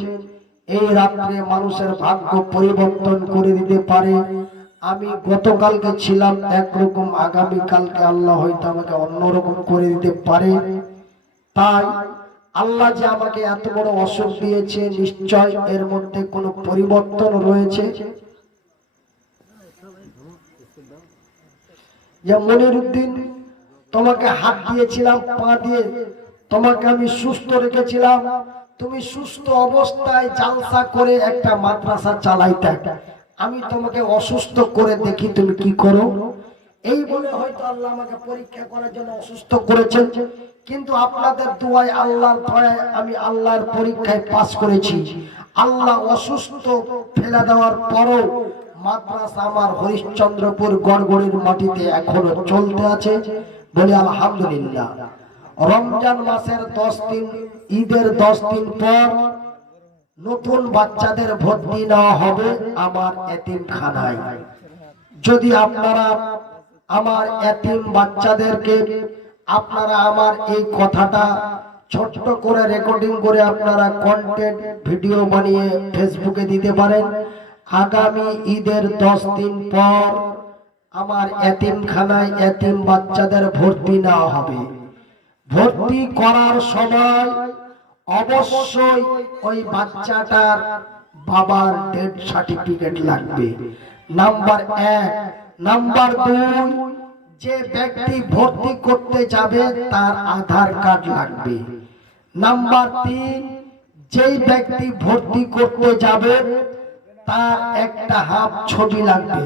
এই রাত্রে মানুষের ভাগ্য পরিবর্তন করে দিতে পারে। আমি গতকালকে ছিলাম একরকম, আগামী কালকে আল্লাহ হয়তো আমাকে অন্যরকম করে দিতে পারে। তাই আল্লাহ যে আমাকে এত বড় অসুখ দিয়েছে, নিশ্চয় এর মধ্যে কোনো পরিবর্তন রয়েছে। যে মনিরউদ্দিন, তোমাকে হাত দিয়েছিলাম, পা দিয়ে তোমাকে আমি সুস্থ রেখেছিলাম, তুমি সুস্থ অবস্থায় জালসা করে একটা মাদ্রাসা চালাইতে, আমি তোমাকে অসুস্থ করে দেখি তুমি কি করো। এই বলে হয়তো আল্লাহ আমাকে পরীক্ষা করার জন্য অসুস্থ করেছেন, কিন্তু আপনাদের দোয়ায়, আল্লাহর দয়ায় আমি আল্লাহর পরীক্ষায় পাস করেছি। আল্লাহ অসুস্থ ফেলে দেওয়ার পরও মাদ্রাসা আমার হরিশ্চন্দ্রপুর গড়গড়ির মাটিতে এখনো চলতে আছে, বলে আলহামদুলিল্লাহ। রমজান মাসের 10 দিন, ঈদের 10 দিন পর নতুন বাচ্চাদের ভর্তি নেওয়া হবে আমার এতিমখানায়। যদি আপনারা আমার এতিম বাচ্চাদেরকে, আপনারা আমার এই কথাটা ছোট্ট করে রেকর্ডিং করে আপনারা কন্টেন্ট ভিডিও বানিয়ে ফেসবুকে দিতে পারেন। আগামী ঈদের 10 দিন পর আমার এতিমখানায় এতিম বাচ্চাদের ভর্তি নেওয়া হবে। ভর্তি করার সময় অবশ্যই ওই বাচ্চাটার বাবার ডেথ সার্টিফিকেট লাগবে, নাম্বার 1। নাম্বার 2, যে ব্যক্তি ভর্তি করতে যাবে তার আধার কার্ড লাগবে। নাম্বার 3, যেই ব্যক্তি ভর্তি করতে যাবে তার একটা হাফ ছবি লাগবে।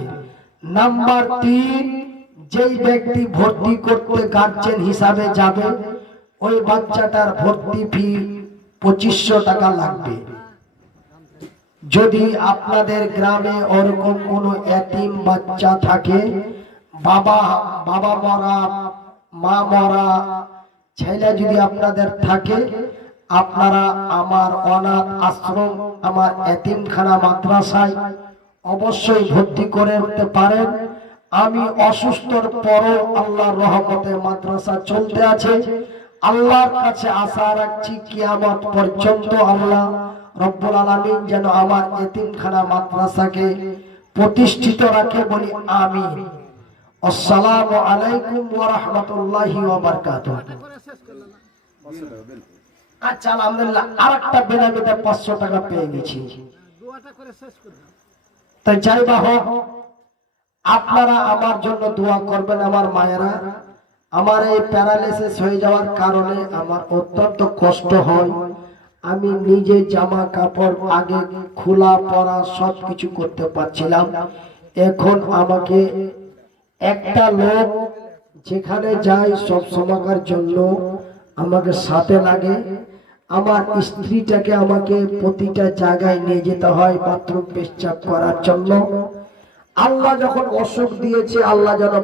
নাম্বার 3, যেই ব্যক্তি ভর্তি করতে গার্জেন হিসাবে যাবে ওই বাচ্চাটার ভর্তি ফি 2500 টাকা লাগবে। যদি আপনাদের গ্রামে ওরকম কোনো এতিম বাচ্চা থাকে, বাবা মরা, মা মরা ছেলে যদি আপনাদের থাকে, আপনারা আমার অনাথ আশ্রম, আমার এতিমখানা মাদ্রাসায় অবশ্যই ভর্তি করে উঠতে পারেন। আমি অসুস্থর পরও আল্লাহর রহমতে মাদ্রাসা চলতে আছে। আল্লাহর কাছে আশা রাখছি কিয়ামত পর্যন্ত আল্লাহ রব্বুল আলামিন যেন আমার এতিমখানা মাদ্রাসাকে প্রতিষ্ঠিত রাখে, বলি আমিন। আসসালামু আলাইকুম ওয়া রাহমাতুল্লাহি ওয়া বারাকাতুহু। আচ্ছা, আলহামদুলিল্লাহ, আরেকটা বেনামিতে 500 টাকা পেয়ে গেছি। তাই যাই বা হোক, আপনারা আমার জন্য দোয়া করবেন। আমার মায়েরা, আমার এই প্যারালাইসিস হয়ে যাওয়ার কারণে আমার অত্যন্ত কষ্ট হয়। আমি নিজে জামা কাপড় আগে খোলা পরা সবকিছু করতে পারছিলাম, এখন আমাকে একটা লোক যেখানে যাই সব সময়কার জন্য আমাকে সাথে লাগে। আমার স্ত্রীটাকে আমাকে প্রতিটা জায়গায় নিয়ে যেতে হয় বাথরুম পেশাব করার জন্য। আল্লাহ যখন অসুখ দিয়েছে, আল্লাহ যেন